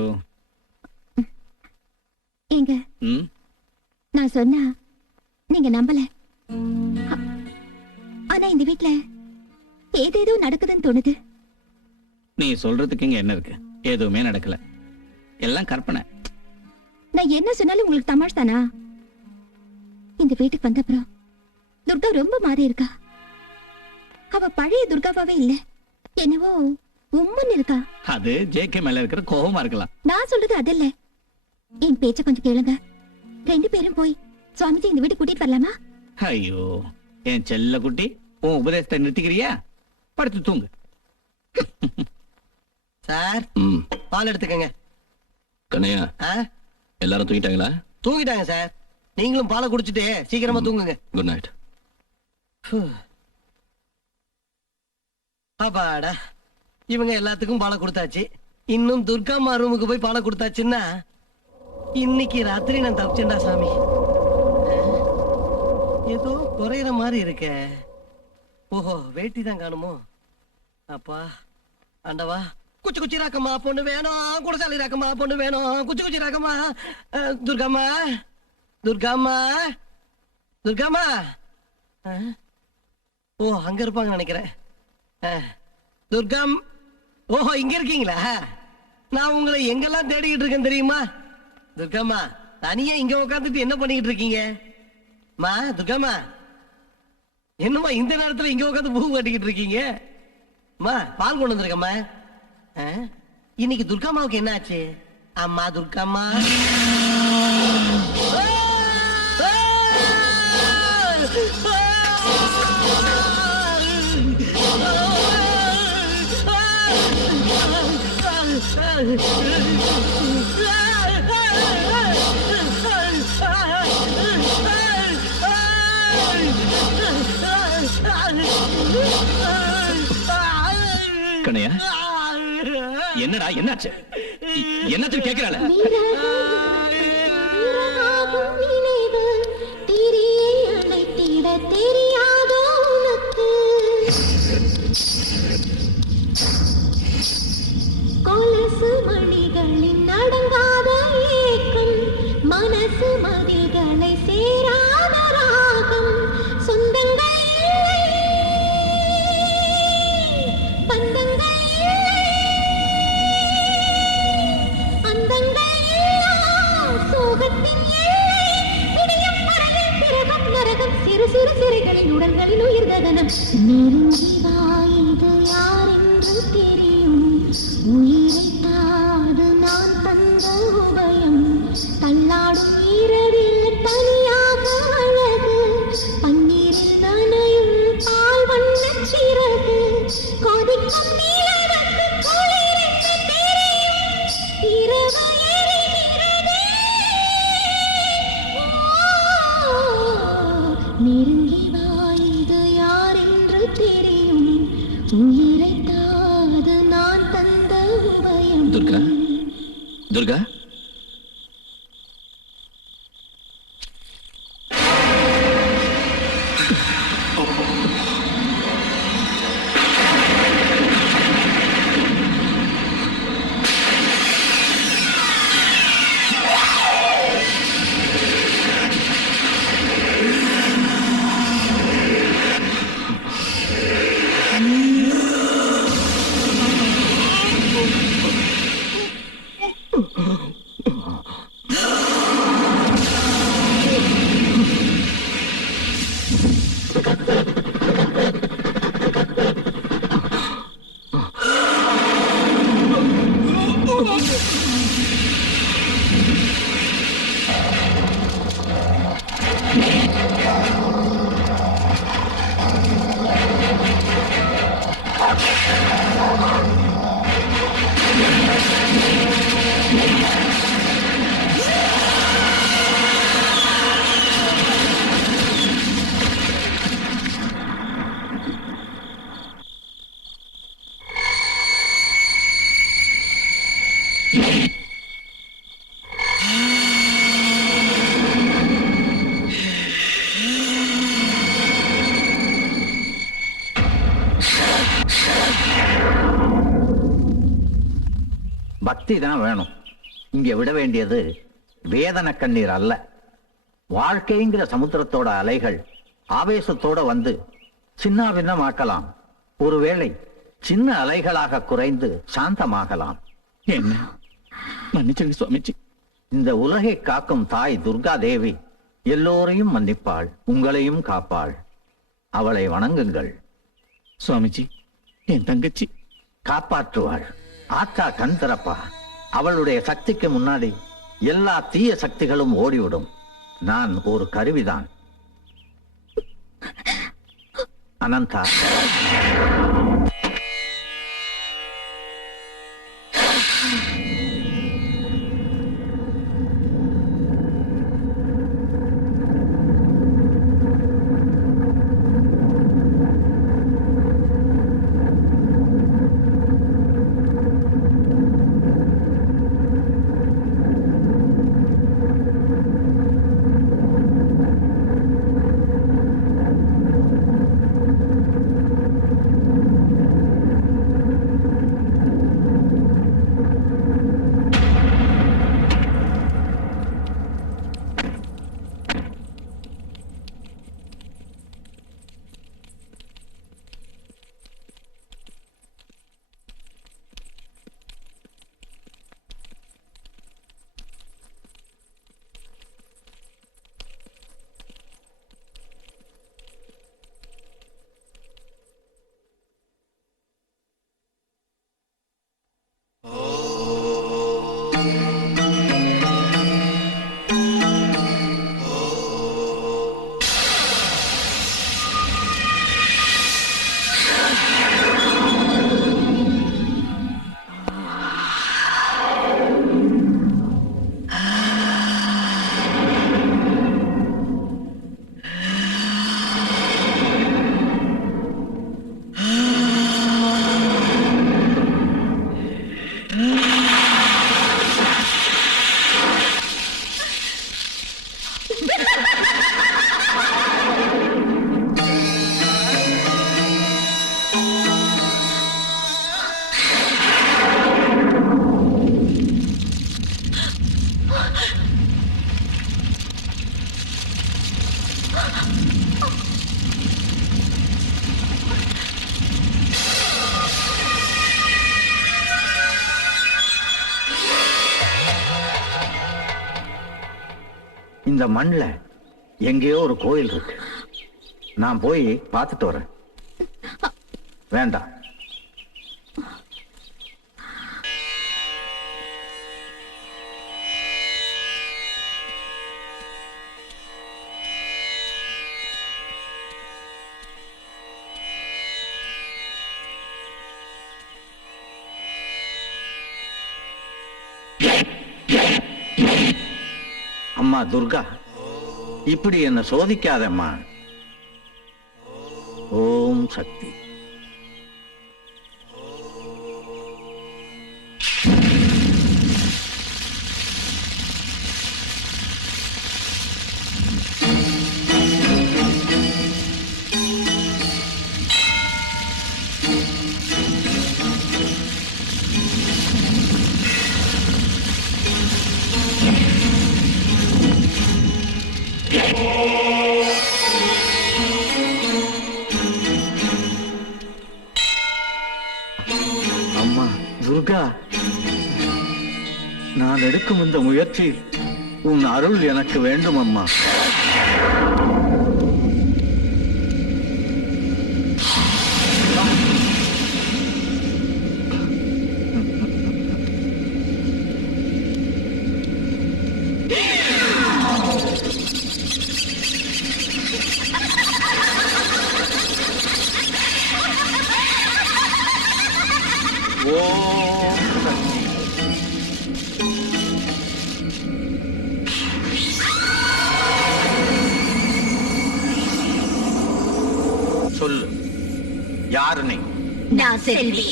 ஏங்க ம் நான் சொன்னா நீங்க நம்பல. ஆனா இந்த வீட்ல ஏதேதோ நடக்குதுன்னு தோணுது. நீ சொல்றதுக்கு இங்க என்ன இருக்கு? எதுவுமே நடக்கல, எல்லாம் கற்பனை. நான் என்ன சொன்னாலும் உங்களுக்கு தமாஷ் தானா? இந்த வீட்டுக்கு வந்தப்புறம் துர்கா ரொம்ப மாறி இருக்கா. அவ பழைய துர்காவாவே இல்ல, என்னவோ உம்முன்னு இருக்கா. அது ஜேகே மேல இருக்கிற கோபமா இருக்கலாம். நான் சொல்றது அதல்ல, என் பேச்ச கொஞ்சம் கேளுங்க. 2 பேரும் போய் சுவாமிஜி இந்த வீட்டு கூட்டிட்டு வரலாமா? ஐயோ என் செல்ல குட்டி, உன் உபதேசத்தை நிறுத்திக்கிறியா? படுத்து தூங்கு. சார் ம் பால் எடுத்துக்கங்க. கண்ணையா, ஆ? எல்லாரும் தூங்கிட்டாங்களா? தூங்கிட்டாங்க சார். நீங்களும் பாலை குடிச்சிட்டு சீக்கிரமா தூங்குங்க. Good night. அப்பாடா, இவங்க எல்லாத்துக்கும் பாலை கொடுத்தாச்சு. இன்னும் துர்காம்மா ரூமுக்கு போய் பாலை கொடுத்தாச்சுன்னா இன்னைக்கு ராத்திரி நான் தப்பிச்சேன்டா சாமி. ஏதோ குறையிற மாதிரி இருக்க. ஓஹோ, வேட்டி தான் காணுமோ? அப்பா ஆண்டவா, குச்சி குச்சி ராக்கம்மா பொண்ணு வேணும், குடசாலி ராக்கம்மா பொண்ணு வேணும், குச்சி குச்சி ராக்கம்மா. துர்காம்மா, துர்காம்மா, துர்காம்மா. ஓ, அங்க இருப்பாங்க நினைக்கிறேன். துர்காம், ஓஹோ இங்க இருக்கீங்களா? நான் உங்களை எங்கெல்லாம் தேடிக்கிட்டு இருக்கேன் தெரியுமா? துர்காம்மா, தனியா இங்க உட்காந்துட்டு என்ன பண்ணிக்கிட்டு இருக்கீங்க? மா துர்காம்மா, என்னம்மா இந்த நேரத்துல இங்க உட்காந்து பூ கட்டிக்கிட்டு இருக்கீங்க? அம்மா பால் கொண்டு வந்திருக்கம்மா. இன்னைக்கு துர்காம்மாவுக்கு என்ன ஆச்சு? அம்மா துர்காம்மா, கண்ணையா, என்னடா என்னாச்சு? என்னாச்சு கேக்குறாள? வீரனாகும் நினைவு திரியை அணைத்திட தெரியாதோ உனக்கு? கொலுசு மணிகளின் அடங்காத ஏக்கம், மனசு மதில்களை சேராத ராகம். சொந்தங்கள் இல்லை, பந்தங்கள் இல்லை, அந்தங்கள் இல்லா சோகத்தின் எல்லை. விடியும் பரவில் பிறகும் நரகம், சிறு சிறு சிறைகளின் உடல்களில் உயிர் தகனம். நெருங்கி வா, இது யார் என்று தெரியும். உயிரைத்தாது நான் தந்த உபயம். தள்ளாடும் இரவில் தனியாக அழகு, பன்னீரில் தனையும் பால் வண்ணச் சிறகு. கொதிக்கும் நிலவுக்கு குளிருக்கு தெரியும், இரவு எரிகிறதே. ஓ, நெருங்கி வா, இது யார் என்று தெரியும். உயிரைத்தாது நான் தந்த உபயம். துர்கா, துர்கா, சக்தி தான் வேணும். இங்க விட வேண்டியது வேதனை கண்ணீர் அல்ல. வாழ்க்கைங்கிற சமுத்திரத்தோட அலைகள் ஆவேசத்தோட வந்து சின்னாபின்னமாக்கலாம். ஒருவேளை சின்ன அலைகளாக குறைந்து சாந்தமாகலாம். என்ன மன்னிச்சிருங்க சுவாமிஜி. இந்த உலகை காக்கும் தாய் துர்கா தேவி எல்லோரையும் மன்னிப்பாள், உங்களையும் காப்பாள். அவளை வணங்குங்கள். சுவாமிஜி, என் தங்கச்சி காப்பாற்றுவாள். ஆத்தா கண் திறப்பா. அவளுடைய சக்திக்கு முன்னாடி எல்லா தீய சக்திகளும் ஓடிவிடும். நான் ஒரு கருவிதான். அனந்தா, இந்த மண்ல எங்கேயோ ஒரு கோயில் இருக்கு. நான் போய் பார்த்துட்டு வரேன். வேண்டாம். அம்மா துர்கா, இப்படி என்ன சோதிக்காதம்மா. ஓம் சக்தி. அம்மா துர்கா, நான் எடுக்கும் இந்த முயற்சி உன் அருள் எனக்கு வேண்டும் அம்மா. ஓம் சக்தி. சொல்லு, யாரு நீ? நான் செல்வி,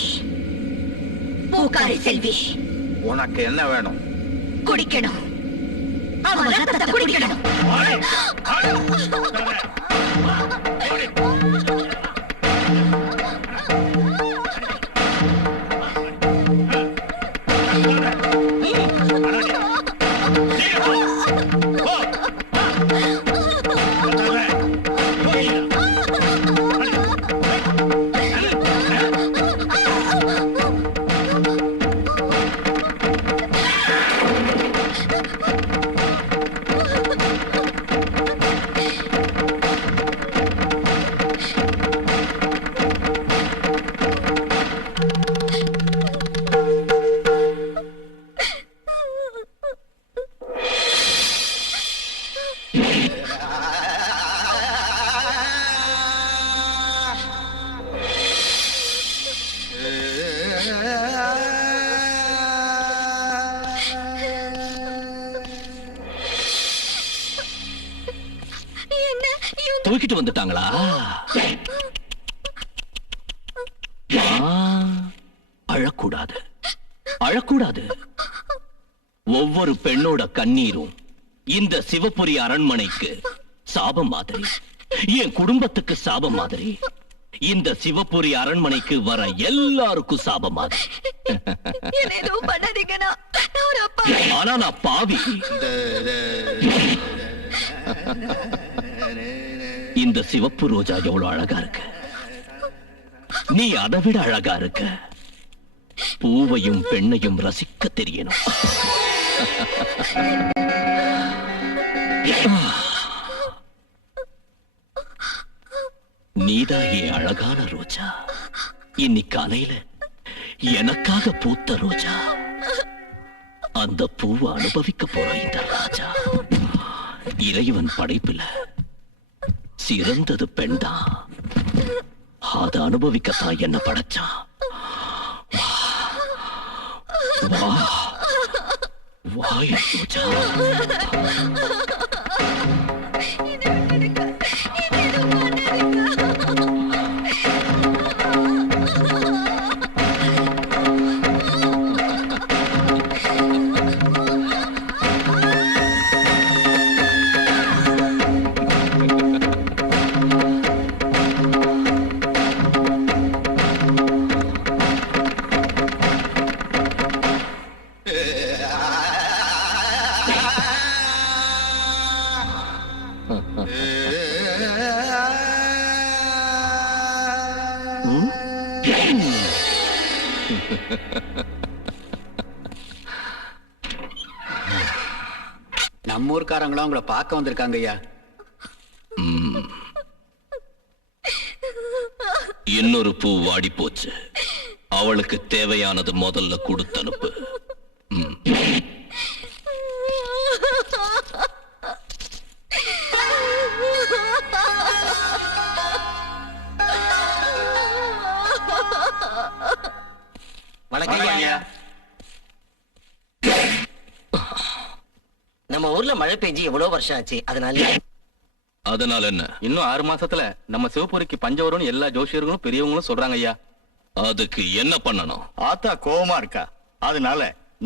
பூக்காரி செல்வி. உனக்கு என்ன வேணும்? குடிக்கணும், அவன் ரத்தத்தை குடிக்கணும். தூக்கிட்டு வந்துட்டாங்களா? அழக்கூடாது, அழக்கூடாது. ஒவ்வொரு பெண்ணோட கண்ணீரும் இந்த சிவபுரி அரண்மனைக்கு சாபம் மாதிரி, என் குடும்பத்துக்கு சாபம் மாதிரி, இந்த சிவபுரி அரண்மனைக்கு வர எல்லாருக்கும் சாபம் மாதிரி. ஆனா நான் பாவி. இந்த சிவப்பு ரோஜா எவ்வளவு அழகா இருக்கு, நீ அதை விட அழகா இருக்க. பூவையும் பெண்ணையும் ரசிக்க தெரியணும். நீதான் என் அழகான ரோஜா, இன்னைக்கு காலையில எனக்காக பூத்த ரோஜா. அந்த பூவை அனுபவிக்க போற இந்த ராஜா, இறைவன் படைப்புல சிறந்தது பெண்தான். அதை அனுபவிக்கத்தான் என்ன படைச்சான். வா வா என் ரோஜா. நம்ம ஊர்க்காரங்களும் உங்களை பார்க்க வந்திருக்காங்க ஐயா. இன்னொரு பூ வாடி போச்சு, அவளுக்கு தேவையானது முதல்ல கொடுத்து அனுப்பு. வணக்கம் ஐயா. நம்ம ஊர்ல மழை பெஞ்சு எவ்வளவு வருஷம் ஆச்சு, அதனால என்ன? இன்னும் 6 மாசத்துல நம்ம சிவபுரிக்கு பஞ்சம் வரும்னு எல்லா ஜோசியர்களும் பெரியவங்களும் சொல்றாங்க ஐயா. அதுக்கு என்ன பண்ணணும்? ஆத்தா கோவமா இருக்கா, அதனால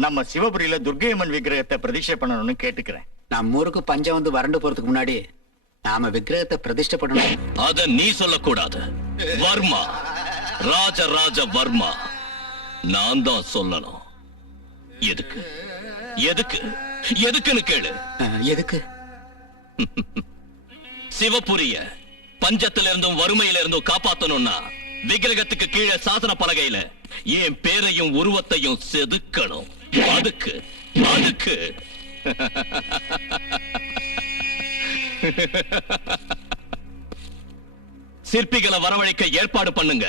நம்ம சிவபுரியில துர்க்கையம்மன் விக்கிரகத்தை பிரதிஷ்டை பண்ணணும்னு கேட்டுக்கிறேன். நம்ம ஊருக்கு பஞ்சம் வந்து வறண்டு போறதுக்கு முன்னாடி நாம விக்கிரகத்தை பிரதிஷ்டை பண்ணணும். அத நீ சொல்லக்கூடாது. வர்மா, ராஜராஜ வர்மா, நான் தான் சொல்லணும். எதுக்கு எதுக்கு எதுக்குன்னு கேளு. எதுக்கு? சிவபுரிய பஞ்சத்தில இருந்தும் வறுமையில இருந்தும் காப்பாத்தணும்னா விக்கிரகத்துக்கு கீழே சாசன பலகையில என் பேரையும் உருவத்தையும் செதுக்கணும். அதுக்கு அதுக்கு சிற்பிகளை வரவழைக்க ஏற்பாடு பண்ணுங்க.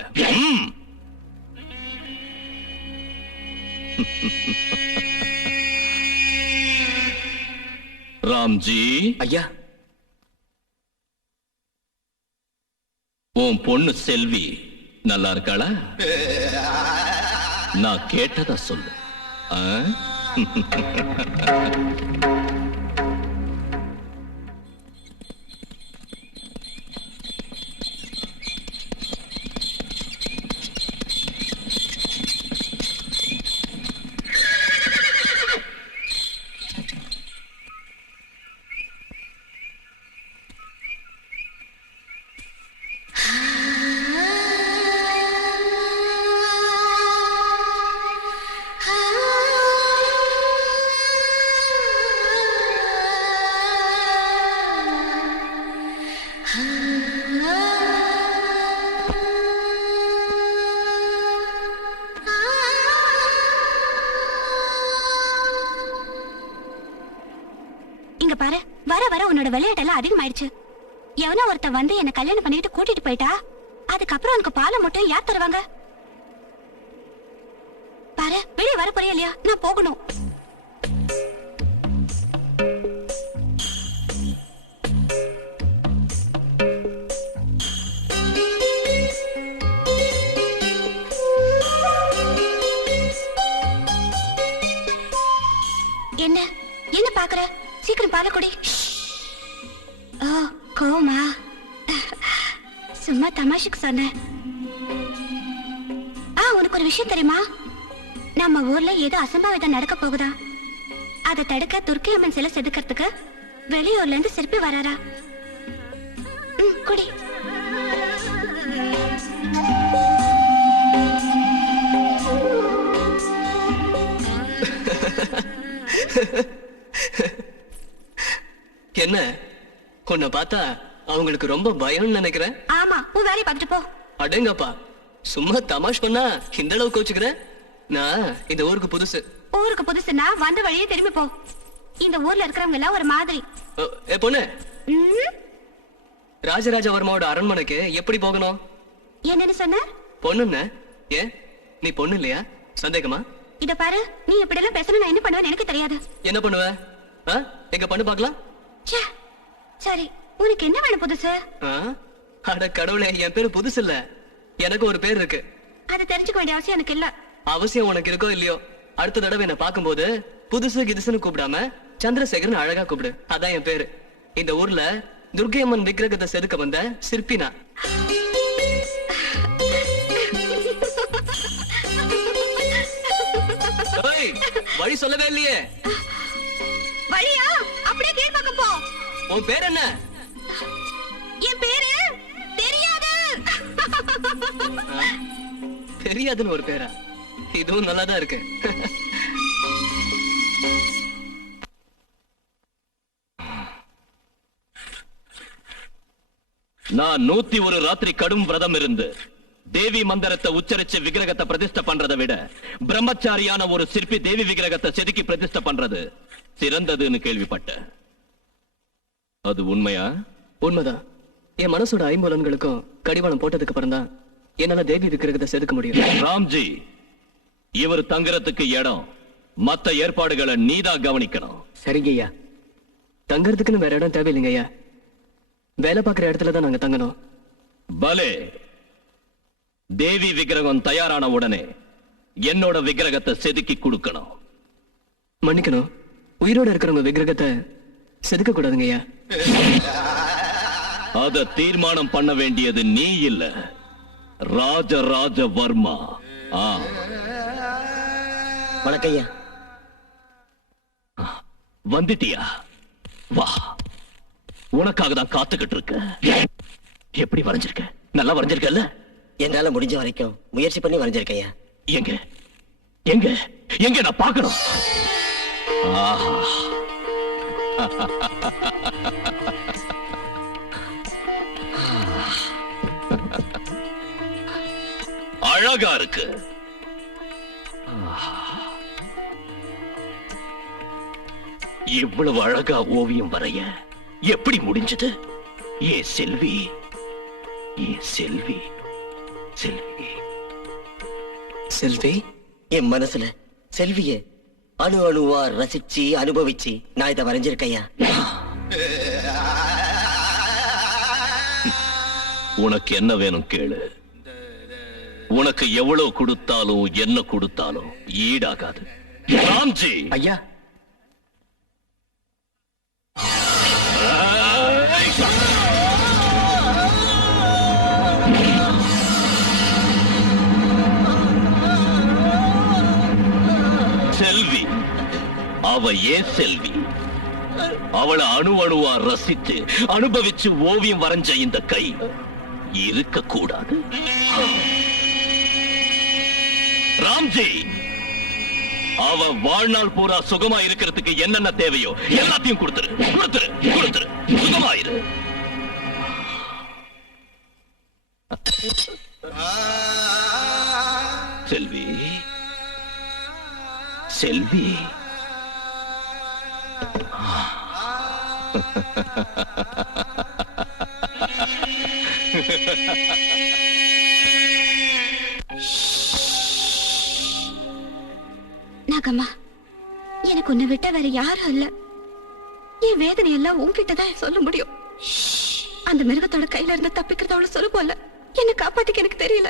ராம்ஜி ஐயா, உன் பொண்ணு செல்வி நல்லா இருக்காளா? நான் கேட்டதா சொல்லு. இங்க பாரு, வர வர உன்னோட விளையாட்டெல்லாம் அதிகமாயிடுச்சு. எவனோ ஒருத்த வந்து என்ன கல்யாணம் பண்ணிட்டு கூட்டிட்டு போயிட்டா, அதுக்கப்புறம் உனக்கு பாலை மட்டும் யார் தருவாங்க? பாரு, வெளியே வர போறியா இல்லையா? நான் போகணும். என்ன என்ன பாக்குற? சீக்கிரம் பால குடி. ஓ, கோமா சும்மா தமாஷுக்கு சொன்னேன். உனக்கு ஒரு விஷயம் தெரியுமா? நம்ம ஊர்ல ஏதோ அசம்பாவிதம் நடக்க போகுதா. அதை தடுக்க துர்க்கை அம்மன் சிலை செதுக்கிறதுக்கு வெளியூர்ல இருந்து சிற்பி வராரா. குடி. என்ன உன்னை பார்த்தா அவங்களுக்கு ரொம்ப பயம்னு நினைக்கிறேன். ஆமா, உன் வேலையை பார்த்துட்டு போ. அடேங்கப்பா, சும்மா தமாஷ் பண்ணா இந்த அளவுக்கு கோச்சுக்கிற? நான் இந்த ஊருக்கு புதுசு. ஊருக்கு புதுசுனா வந்த வழியே திரும்பி போ. இந்த ஊர்ல இருக்கிறவங்க எல்லாம் ஒரு மாதிரி. ஏ பொண்ணு, ராஜராஜவர்மாவோட அரண்மனைக்கு எப்படி போகணும்? என்னன்னு சொன்ன? பொண்ணுன்னு? ஏன் நீ பொண்ணு இல்லையா? சந்தேகமா? இத பாரு, நீ இப்படி எல்லாம் பேசணும் நான் என்ன பண்ணுவேன்னு எனக்கு தெரியாது. என்ன பண்ணுவ? எங்க பண்ணு பாக்கலாம். சரி, உனக்கு என்ன வேணும் புதுசு? அட கடவுளே, என் பேரு புதுசு இல்ல, எனக்கு ஒரு பேர் இருக்கு. அதை தெரிஞ்சுக்க வேண்டிய அவசியம் எனக்கு இல்ல. அவசியம் உனக்கு இருக்கோ இல்லையோ, அடுத்த தடவை என்ன பாக்கும்போது புதுசு கிதுசுன்னு கூப்பிடாம சந்திரசேகரன் அழகா கூப்பிடு. அதான் என் பேரு. இந்த ஊர்ல துர்க்கை அம்மன் விக்கிரகத்தை செதுக்க வந்த சிற்பினா. வழி சொல்லவே இல்லையே. வழியா? அப்படியே கீழ் பக்கம் போ. உன் பேர் என்ன? என் பேரு தெரியாது. தெரியாதுன்னு ஒரு பேரா? இதுவும் நல்லாதான் இருக்கு. நான் 101 ராத்திரி கடும் விரதம் இருந்து தேவி மந்திரத்தை உச்சரிச்சு விக்கிரகத்தை பிரதிஷ்டை பண்றதை விட பிரம்மச்சாரியான ஒரு சிற்பி தேவி விக்கிரகத்தை செதுக்கி பிரதிஷ்டை பண்றது சிறந்ததுன்னு கேள்விப்பட்டேன். அது உண்மையா? உண்மைதான். என் மனசோட ஐம்புலன்களுக்கும் கடிவாளம் போட்டதுக்கு அப்புறம் தான் என்னால தேவி விக்கிரகத்தை செதுக்க முடியும். ராம்ஜி, இவர் தங்குறதுக்கு இடம் மத்த ஏற்பாடுகளை நீதான் கவனிக்கணும். சரிங்க ஐயா. தங்கறதுக்குன்னு வேற இடம் தேவையில்லைங்க ஐயா. வேலை பார்க்கிற இடத்துல தான் நாங்க தங்கணும். பலே. தேவி விக்கிரகம் தயாரான உடனே என்னோட விக்கிரகத்தை செதுக்கி கொடுக்கணும். மன்னிக்கணும், உயிரோட இருக்கிறவங்க விக்கிரகத்தை செதுக்க கூடாதுங்க ஐயா. அத தீர்மானம் பண்ண வேண்டியது நீ இல்ல, ராஜராஜவர்மா. வணக்கம் ஐயா. வந்துட்டியா? வா, உனக்காக தான் காத்துக்கிட்டு இருக்க. எப்படி வரைஞ்சிருக்க? நல்லா வரைஞ்சிருக்கல்ல? என்னால முடிஞ்ச வரைக்கும் முயற்சி பண்ணி வரைஞ்சிருக்கையா. எங்க எங்க எங்க நான் பார்க்கணும். அழகா இருக்கு. இவ்வளவு அழகா ஓவியம் வரைய எப்படி முடிஞ்சது? ஏ செல்வி, ஏ செல்வி, செல்வி, செல்வி. என் மனசுல செல்விய அணு அணுவா ரசிச்சு அனுபவிச்சு நான் இதை வரைஞ்சிருக்கையா. உனக்கு என்ன வேணும் கேளு. உனக்கு எவ்வளவு கொடுத்தாலும் என்ன கொடுத்தாலும் ஈடாகாது. ராம்ஜி ஐயா. செல்வி, அவ ஏன் செல்வி? அவளை அணு அணுவா ரசித்து அனுபவிச்சு ஓவியம் வரைஞ்ச இந்த கை இருக்க கூடாது. ராம்ஜி, அவ வாழ்நாள் பூரா சுகமா இருக்கிறதுக்கு என்னென்ன தேவையோ எல்லாத்தையும் கொடுத்துரு, கொடுத்துரு, கொடுத்துரு. சுகமாயிரு. செல்வி, செல்வி. நாகம்மா, எனக்கு உன்னை விட்ட வேற யாரும் இல்ல. என் வேதனை எல்லாம் உன்கிட்டதான் சொல்ல முடியும். அந்த மிருகத்தோட கையில இருந்து தப்பிக்கிறது அவ்வளவு சுலபம் இல்ல. என்ன காப்பாத்திக்க எனக்கு தெரியல.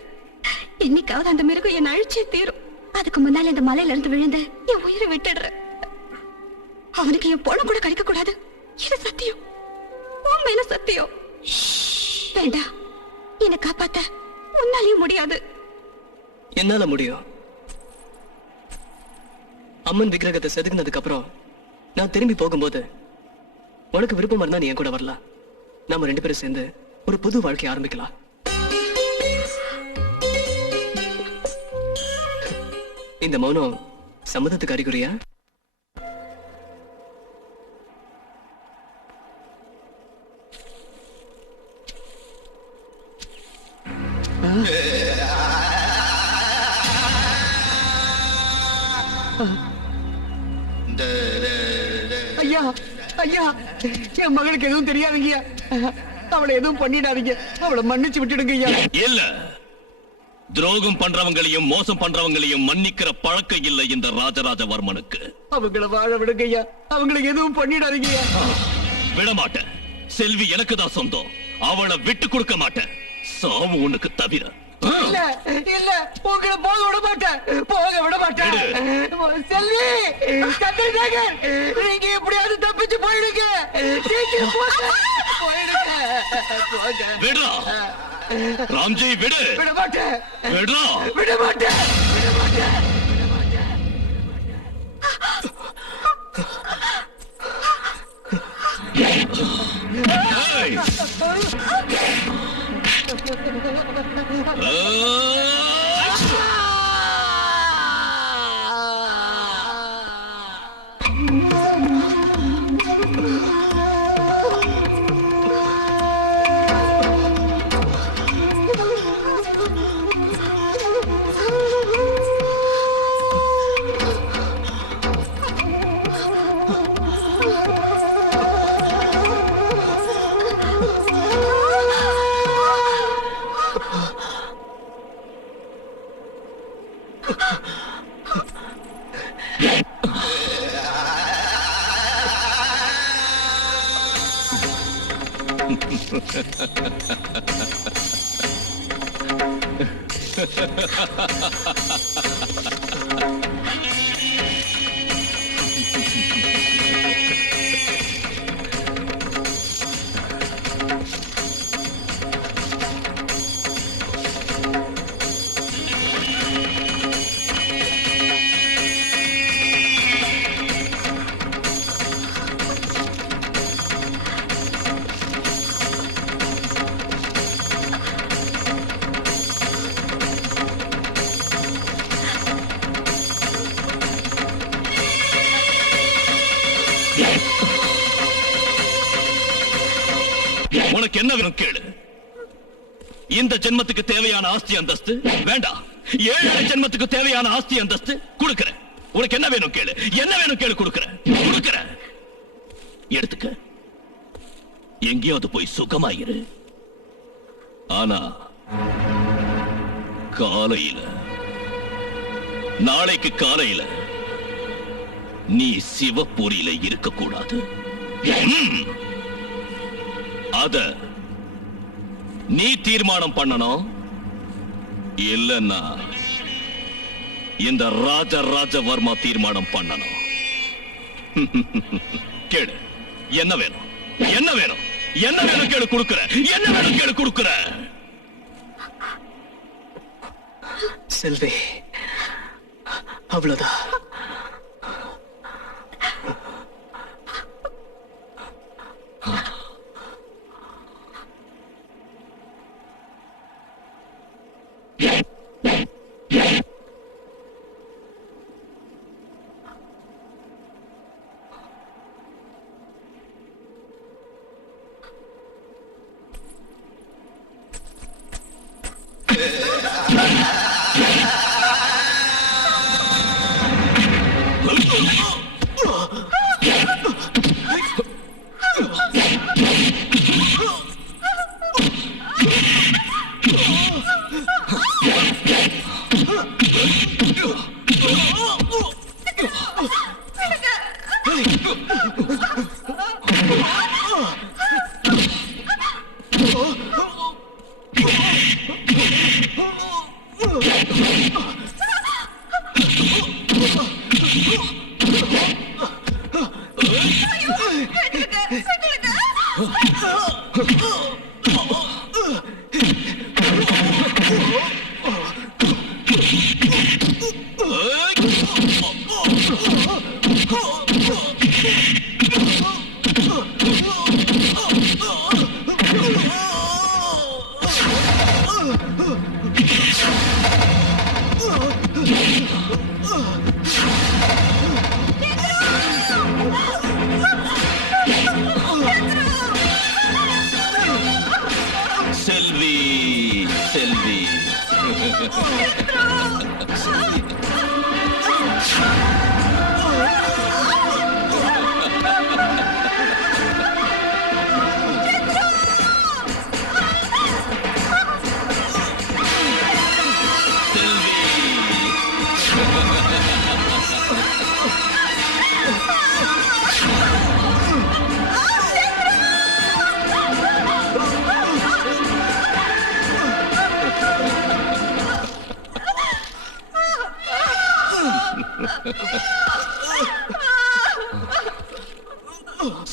என்னைக்காவது அந்த மிருகம் என்ன அழிச்சே தீரும். அதுக்கு முன்னால இந்த மலையில இருந்து விழுந்த என் உயிரை விட்டுடுற. அவனுக்கு என் பொண்ணு கூட கிடைக்க கூடாது. இது சத்தியம், உன் மேல சத்தியம். வேண்டாம், என்னை காப்பாத்த உன்னாலேயும் முடியாது. என்னால முடியும். அம்மன் விக்கிரகத்தை செதுக்குனதுக்கு அப்புறம் நான் திரும்பி போகும்போது உனக்கு விருப்பம் இருந்தா நீ என் கூட வரலாம். நாம 2 பேரும் சேர்ந்து ஒரு புது வாழ்க்கையை ஆரம்பிக்கலாம். இந்த மௌனம் சம்மதத்துக்கு அறிகுறியா? ஐயா ஐயா, என் மகளுக்கு எதுவும் தெரியாதுங்கய்யா. அவளை எதுவும் பண்ணிடாதீங்க. அவளை மன்னிச்சு விட்டுடுங்க ஐயா. இல்ல, துரோகம் பண்றவங்களையும் மோசம் பண்றவங்களையும் மன்னிக்கிற பழக்கம் இல்லை இந்த ராஜராஜவர்மனுக்கு. அவங்கள வாழ விடுங்க ஐயா. அவங்களுக்கு எதுவும் பண்ணிடாதீங்க ஐயா. விட மாட்டேன். செல்வி எனக்கு தான் சொந்தம். அவளை விட்டு கொடுக்க மாட்டேன். சாவு உனக்கு தவிர. இல்ல இல்ல, உங்களை போக விட மாட்டேன். போக விட மாட்டேன். செல்வி, சந்திரசேகர், நீங்க எப்படியாவது தப்பிச்சு போயிடுங்க. சீக்கிரம் போங்க. போயிடுங்க. விடுறா ராம்ஜி, விடு. விட மாட்டேன். விடுறா. விட மாட்டேன். விட மாட்டேன். ஏய்! உனக்கு என்ன வேணும் கேளு. இந்த ஜென்மத்துக்கு தேவையான ஆஸ்தி அந்தஸ்து வேண்டாம். 7 ஜென்மத்துக்கு தேவையான ஆஸ்தி அந்தஸ்து கொடுக்கிறேன். உனக்கு என்ன வேணும் கேளு. என்ன வேணும் கேளு, கொடுக்கிறேன். எடுத்துக்க. எங்கேயாவது போய் சுகமாயிரு. ஆனா காலையில, நாளைக்கு காலையில நீ சிவபுரியில இருக்க கூடாது. அத நீ தீர்மானம் பண்ணணும். இல்லன்னா இந்த ராஜராஜவர்மா தீர்மானம் பண்ணணும். கேளு, என்ன வேணும்? என்ன வேணும்? என்ன வேணும் கேளு, கொடுக்கிறேன். என்ன வேணும் கேளு, கொடுக்கிறேன். செல்வி, அவ்வளவுதான்.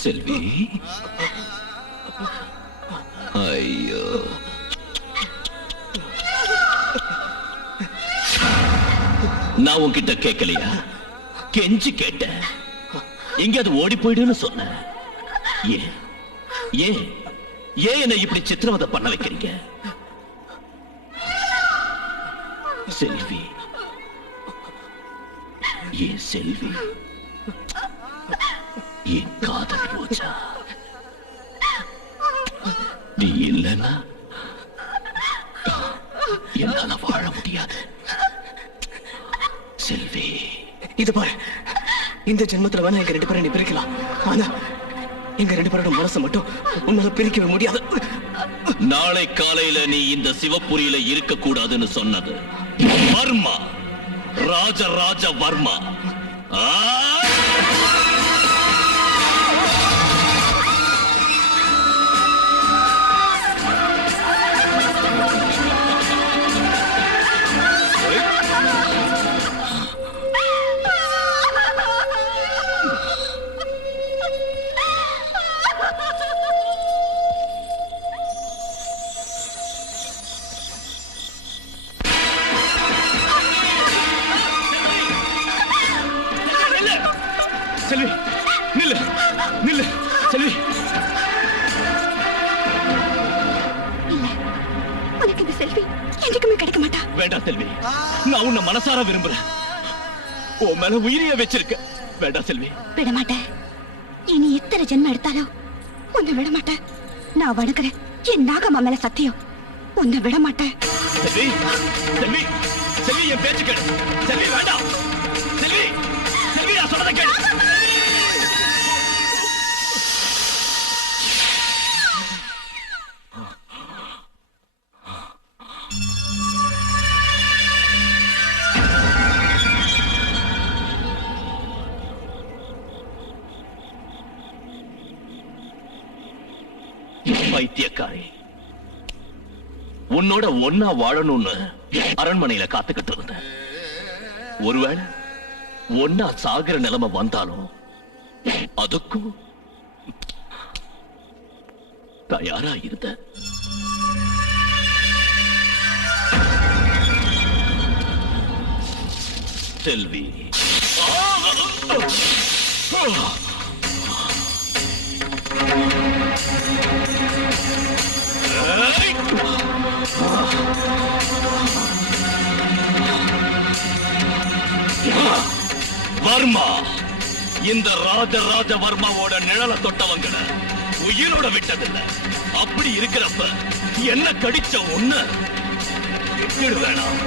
செல்வி, ஐயோ, நான் உன்கிட்ட கேட்கலையா? கெஞ்சி கேட்டேன், எங்கேயாவது ஓடி போயிடுன்னு சொன்ன. ஏன் ஏன் ஏன் என்னை இப்படி சித்திரவதை பண்ண வைக்கிறீங்க? செல்வி, ஏன் செல்வி, என் காதல் ரோஜா, நீ இல்லைன்னா என்னால வாழ முடியாது. செல்வி, இது பாரு, இந்த ஜென்மத்துல வேணா எங்க 2 பேரும் நீ பிரிக்கலாம், ஆனா எங்க 2 பேரோட மனசை மட்டும் உன்னால பிரிக்கவே முடியாது. நாளை காலையில நீ இந்த சிவபுரியில இருக்க கூடாதுன்னு சொன்னது வர்மா, ராஜராஜ வர்மா. செல்வி, நில்லு நில்லு செல்வி. இல்ல, உனக்கு இந்த செல்வி என்னைக்குமே கிடைக்க மாட்டா. வேண்டாம் செல்வி, நான் உன்னை மனசார விரும்புறேன். உன் மேல உயிரிய வச்சிருக்க. வேண்டாம் செல்வி. விட மாட்டேன். இனி எத்தனை ஜென்மம் எடுத்தாலும் உன்னை விட மாட்டேன். நான் வணங்குறேன் என் நாகம்மா மேல சத்தியம், உன்னை விட மாட்டேன். செல்வி, செல்வி, செல்வி, என் பேச்சு கேளு. செல்வி, வேண்டாம். செல்வி, செல்வி, நான் சொல்றதை கேளு. பைத்தியக்காரி, உன்னோட ஒன்னா வாழணும்னு அரண்மனையில காத்துக்கிட்டு இருந்தேன். ஒருவேளை ஒன்னா சாகிற நிலைமை வந்தாலும் அதுக்கும் தயாரா இருந்த. செல்வி, வர்மா, இந்த ராஜராஜ வர்மாவோட நிழல தொட்டவங்க உயிரோட விட்டதில்லை. அப்படி இருக்கிறப்ப என்ன கடிச்ச ஒண்ணு விட்டுடு வேணாம்.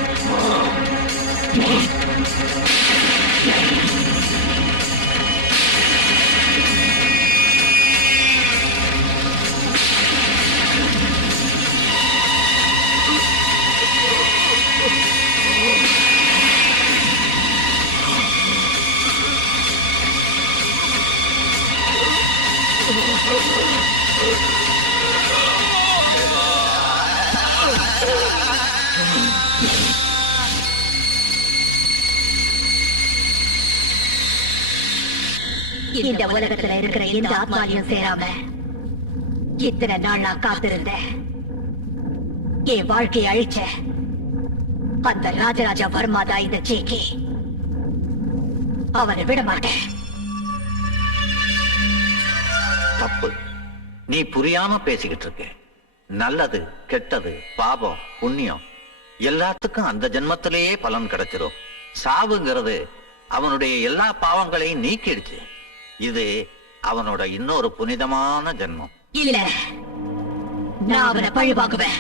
இந்த உலகத்துல இருக்கிற எந்த ஆத்மாலையும் சேராம இத்தனை நாள் நான் காத்திருந்தேன். என் வாழ்க்கையை அழிச்ச அந்த ராஜராஜ வர்மா தான் இந்த ஜேகே. அவனை விட மாட்டேன். தப்பு, நீ புரியாம பேசிக்கிட்டு இருக்க. நல்லது, கெட்டது, பாபம், புண்ணியம் எல்லாத்துக்கும் அந்த ஜென்மத்திலேயே பலன் கிடைச்சிடும். சாவுங்கிறது அவனுடைய எல்லா பாவங்களையும் நீக்கிடுச்சு. இது அவனோட இன்னொரு புனிதமான ஜென்மம். இல்ல, நான் அவனை பழி வாங்குவேன்.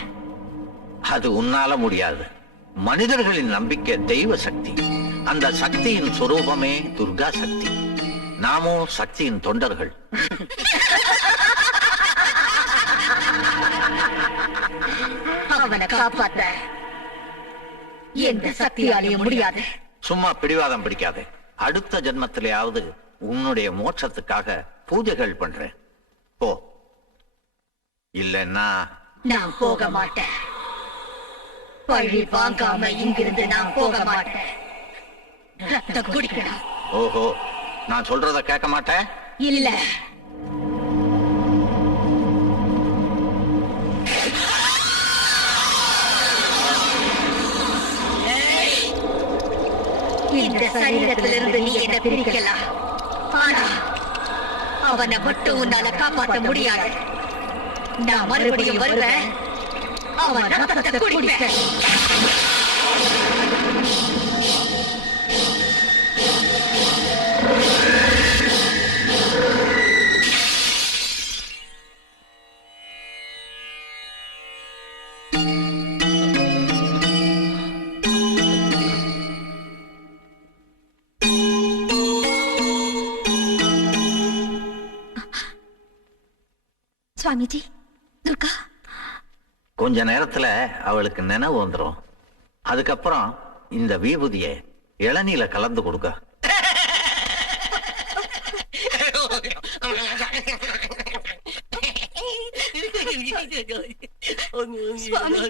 அது உன்னால முடியாது. மனிதர்களின் நம்பிக்கை தெய்வ சக்தி. அந்த சக்தியின் சுரூபமே துர்கா சக்தி. நாமோ சக்தியின் தொண்டர்கள். அவனை காப்பாத்த எந்த சக்தியாலேயும் முடியாது. சும்மா பிடிவாதம் பிடிக்காதே. அடுத்த ஜென்மத்திலேயாவது உன்னுடைய மோட்சத்துக்காக பூஜைகள் பண்றேன். போ. இல்லைன்னா நான் போக மாட்டேன். பழி வாங்காம இங்கிருந்து நான் போக மாட்டேன். ரத்தம் குடிக்கணும். ஓஹோ, நான் சொல்றத கேட்க மாட்டேன். இல்ல, இந்த சரீரத்திலிருந்து நீ என்ன பிரிக்கலாம். ஆனா அவனை மட்டும் உன்னால காப்பாற்ற முடியாது. நான் மறுபடியும் வருவேன். அவன் ரத்தத்தை குடிப்பேன். சுவாமிஜி, துர்கா. கொஞ்ச நேரத்துல அவளுக்கு நினைவு வந்துடும். அதுக்கப்புறம் இந்த விபூதியை இளநீல கலந்து கொடுக்க. சுவாமி,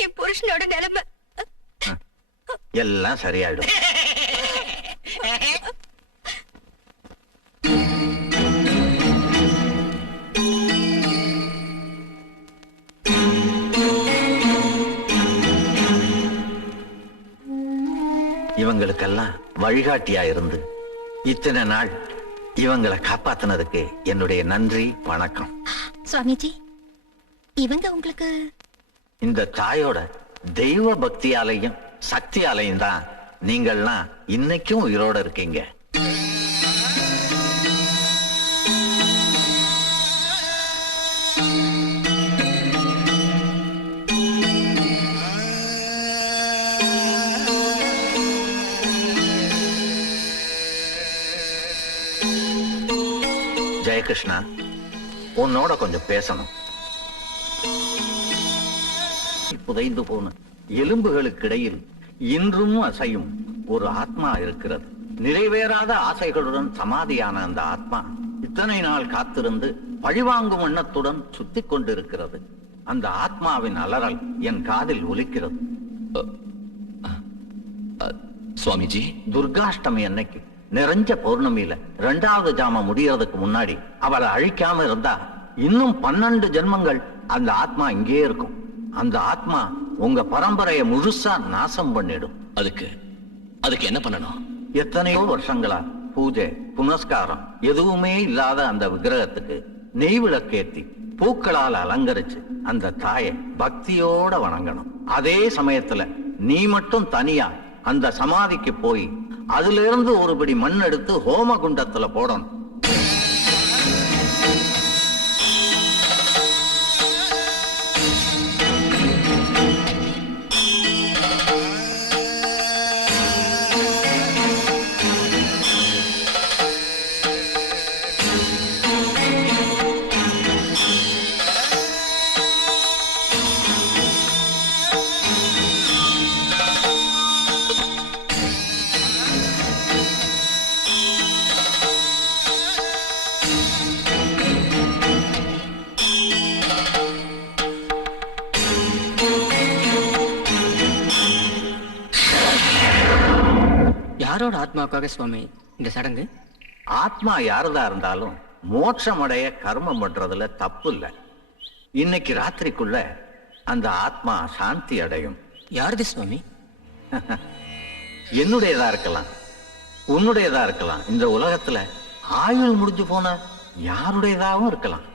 என் புருஷனோட நிலைமை எல்லாம் சரியாயிடும். இவங்களுக்கெல்லாம் வழிகாட்டியா இருந்து இத்தனை நாள் இவங்களை காப்பாத்தினதுக்கு என்னுடைய நன்றி, வணக்கம். சுவாமிஜி, இவங்க உங்களுக்கு இந்த தாயோட தெய்வ பக்தியாலையும் சக்தியாலையும் தான் நீங்கள்லாம் இன்னைக்கும் உயிரோட இருக்கீங்க. ஜெயகிருஷ்ணா, உன்னோட கொஞ்சம் பேசணும். புதைந்து போன எலும்புகளுக்கிடையில் இன்றும் அசையும் ஒரு ஆத்மா இருக்கிறது. நிறைவேறாத ஆசைகளுடன் சமாதியான அந்த ஆத்மா இத்தனை நாள் காத்திருந்து பழிவாங்கும் எண்ணத்துடன் சுத்தி கொண்டிருக்கிறது. அந்த ஆத்மாவின் அலறல் என் காதில் ஒலிக்கிறது. சுவாமிஜி, துர்காஷ்டமி அன்னைக்கு நிறைஞ்ச பௌர்ணமியில 2வது ஜாமம் முடியறதுக்கு முன்னாடி அவளை அழிக்காம இருந்தா இன்னும் 12 ஜென்மங்கள் அந்த ஆத்மா இங்கே இருக்கும். அந்த ஆத்மா உங்க பரம்பரையை முழுசா நாசம் பண்ணிடும். அதுக்கு என்ன பண்ணணும்? எத்தனையோ வருஷங்களா பூஜை புனஸ்காரம் எதுவுமே இல்லாத அந்த விக்கிரகத்துக்கு நெய் விளக்கேத்தி பூக்களால் அலங்கரிச்சு அந்த தாயை பக்தியோட வணங்கணும். அதே சமயத்துல நீ மட்டும் தனியா அந்த சமாதிக்கு போய் அதுல இருந்து ஒரு பிடி மண் எடுத்து ஹோம குண்டத்துல போடணும். யாரோட ஆத்மாவுக்காக சுவாமி இந்த சடங்கு? ஆத்மா யாரதா இருந்தாலும் மோட்சமடைய கர்மம் பண்றதுல தப்பு இல்லை. இன்னைக்கு ராத்திரிக்குள்ள அந்த ஆத்மா சாந்தி அடையும். யாருது சுவாமி? என்னுடையதா இருக்கலாம், உன்னுடையதா இருக்கலாம். இந்த உலகத்துல ஆயுள் முடிஞ்சு போன யாருடையதாகவும் இருக்கலாம்.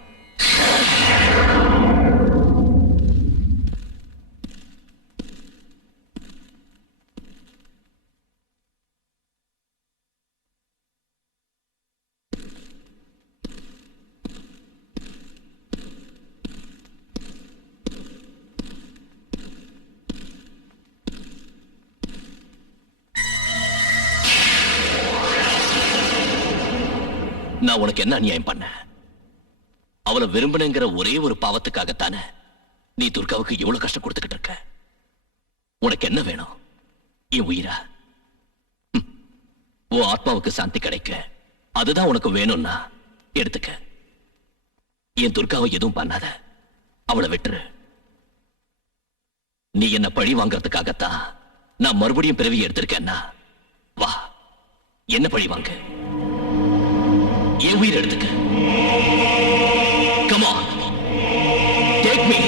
நான் உனக்கு என்ன அநியாயம் பண்ண? அவளை விரும்பினங்கிற ஒரே ஒரு பாவத்துக்காகத்தானே நீ துர்காவுக்கு எவ்வளவு கஷ்டம் கொடுத்துக்கிட்டு இருக்க. உனக்கு என்ன வேணும்? என் உயிரா? உன் ஆத்மாவுக்கு சாந்தி கிடைக்க அதுதான் உனக்கு வேணும்னா எடுத்துக்க. என் துர்காவை எதுவும் பண்ணாத, அவளை விட்டுரு. நீ என்ன பழி வாங்கறதுக்காகத்தான் நான் மறுபடியும் பிறவி எடுத்திருக்கேன்னா வா, என்ன பழி வாங்க. என் உயிர் எடுத்துக்க. Come on, take me.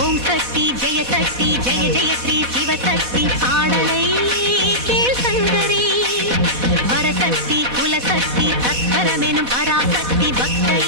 ஓம் சக்தி ஜெய ஜெய ஸ்ரீ சிவசக்தி பாடலை கேள் சங்கரி வரசக்தி குலசக்தி தத்பரமெனும் பராசக்தி பக்தையே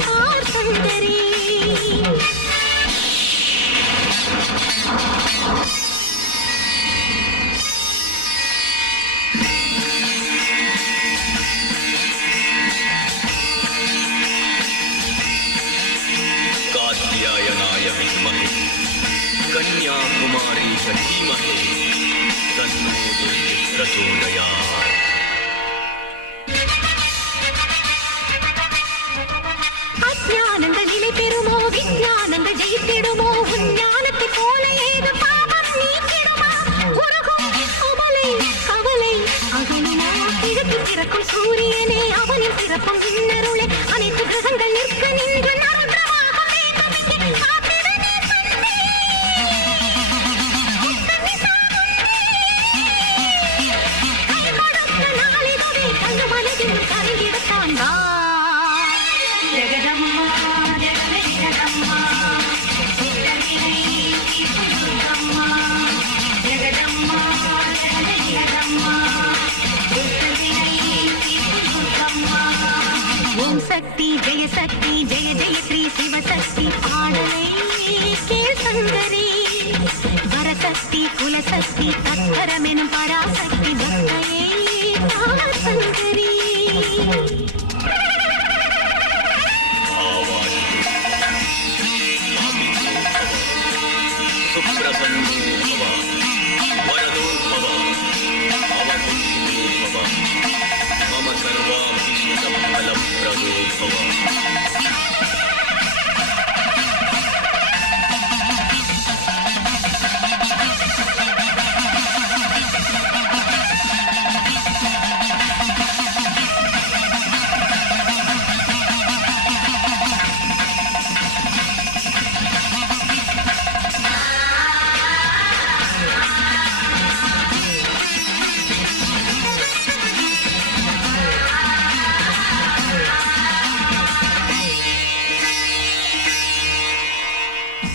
பார் சங்கரி कात्यायनाय विद्महे कन्याकुमारी च धीमहि तन्नो दुर्गे प्रचोदयात्। காக்கும் இன்னருளே அனைத்து கிரகங்கள் நிற்க நின்று நரபிரவாகம் வேண்டுமெங்கே காத்திட நீ தந்தை கை கொடுத்த நாளிதவே கண்டு மனதில் கரையிடத்தான் வா ஜெகதம்மா ஜெகமே ஜெகதம்மா ஜெகதம்மா ஜெகதம்மா ஓம் சக்தி ஜெய சக்தி ஜெய ஜெய ஸ்ரீ சிவசக்தி பாடலை கேள் சங்கரி வரசக்தி குலசக்தி தத்பரமெனும் பராசக்தி பக்தையே பார் சங்கரி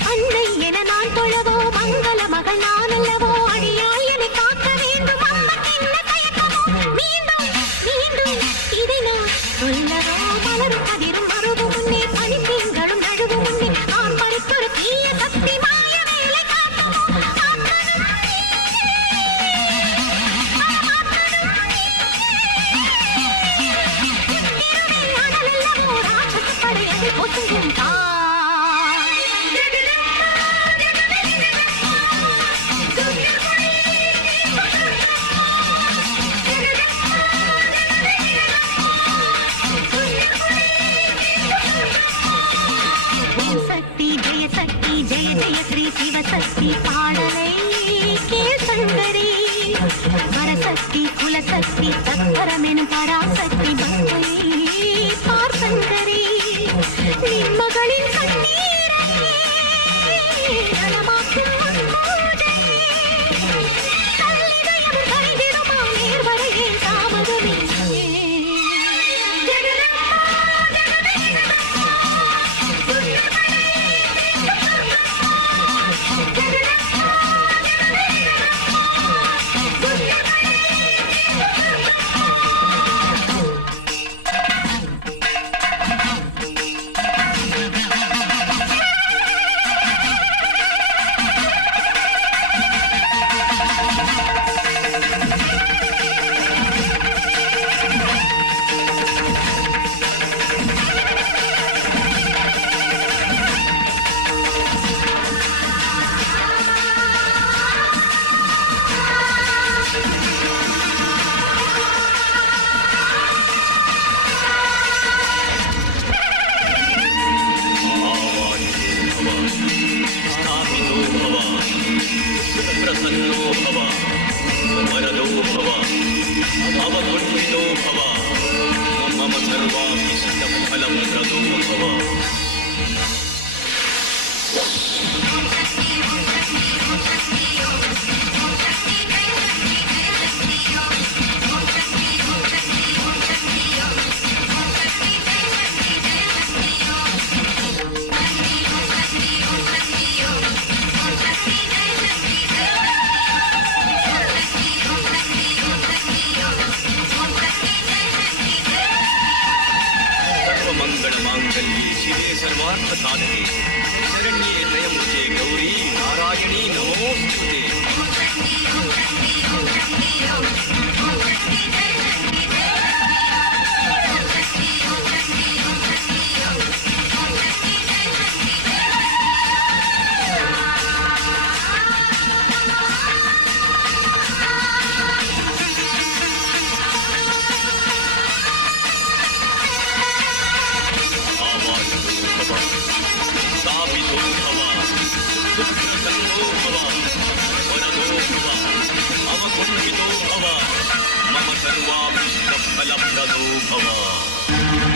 அன்னை என நான் தொழவோ மங்கள மகள் நான் அல்லவோ அடியால் என்னை காக்க வேண்டும் அம்மக்கு என்ன தயக்கமோ மீண்டும் மீண்டும் இதை நான் சொல்லவோ மலரும் கதிரும் மறுவும் முன்னே பனித்தீங்களும் நழுவும் முன்னே நான் பறித்தொரு தீய சக்தி மாய வேலை காட்டமோ அனலல்லவோ ராட்சச படையதை பொசுங்கும் தா சக்தி ஜெய சக்தி ஜெய ஜெய ஸ்ரீ சிவசக்தி பாடலை கேள் சங்கரி வரசக்தி குலசக்தி தத்பரமெனும் பராசக்தி பக்தையே பார் சங்கரி நிம்மகளின் கண்ணீரை நலமாக்கும் உன் பூஜையே கல்லிதயம் கரைந்திடுமா நேர்வரையே தாமதமே शरण्ये त्र्यंबके गौरी नारायणी नमोस्तुते। मम सर्वाभीष्टफलप्रदो भव।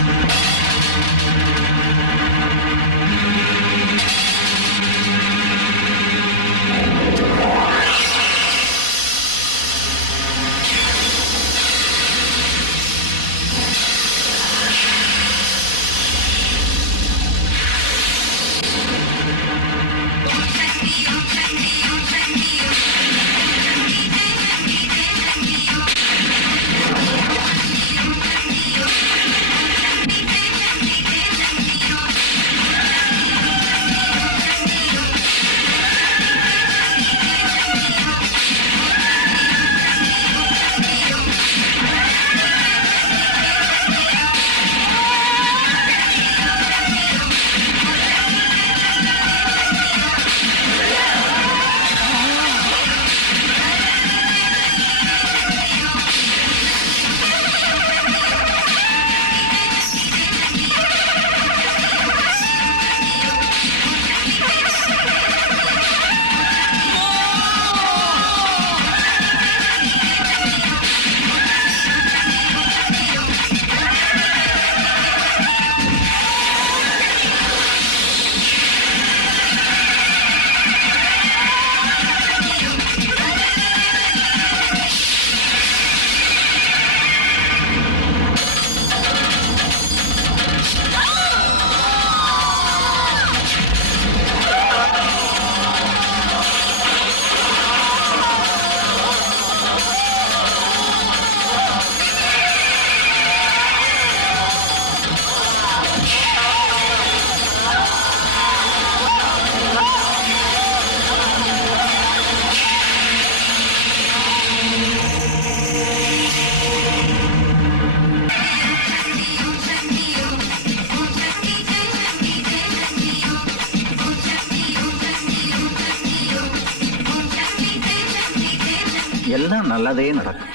எல்லாம் நல்லதே நடக்கும்.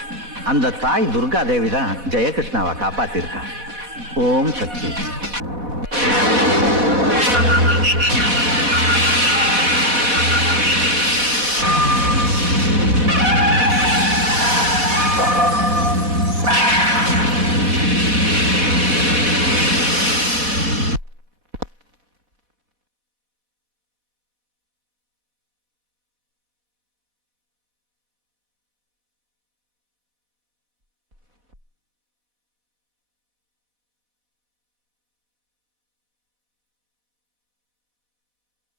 அந்த தாய் துர்கா தேவி தான் ஜெயகிருஷ்ணாவை காப்பாத்திருக்கா. ஓம் சக்தி.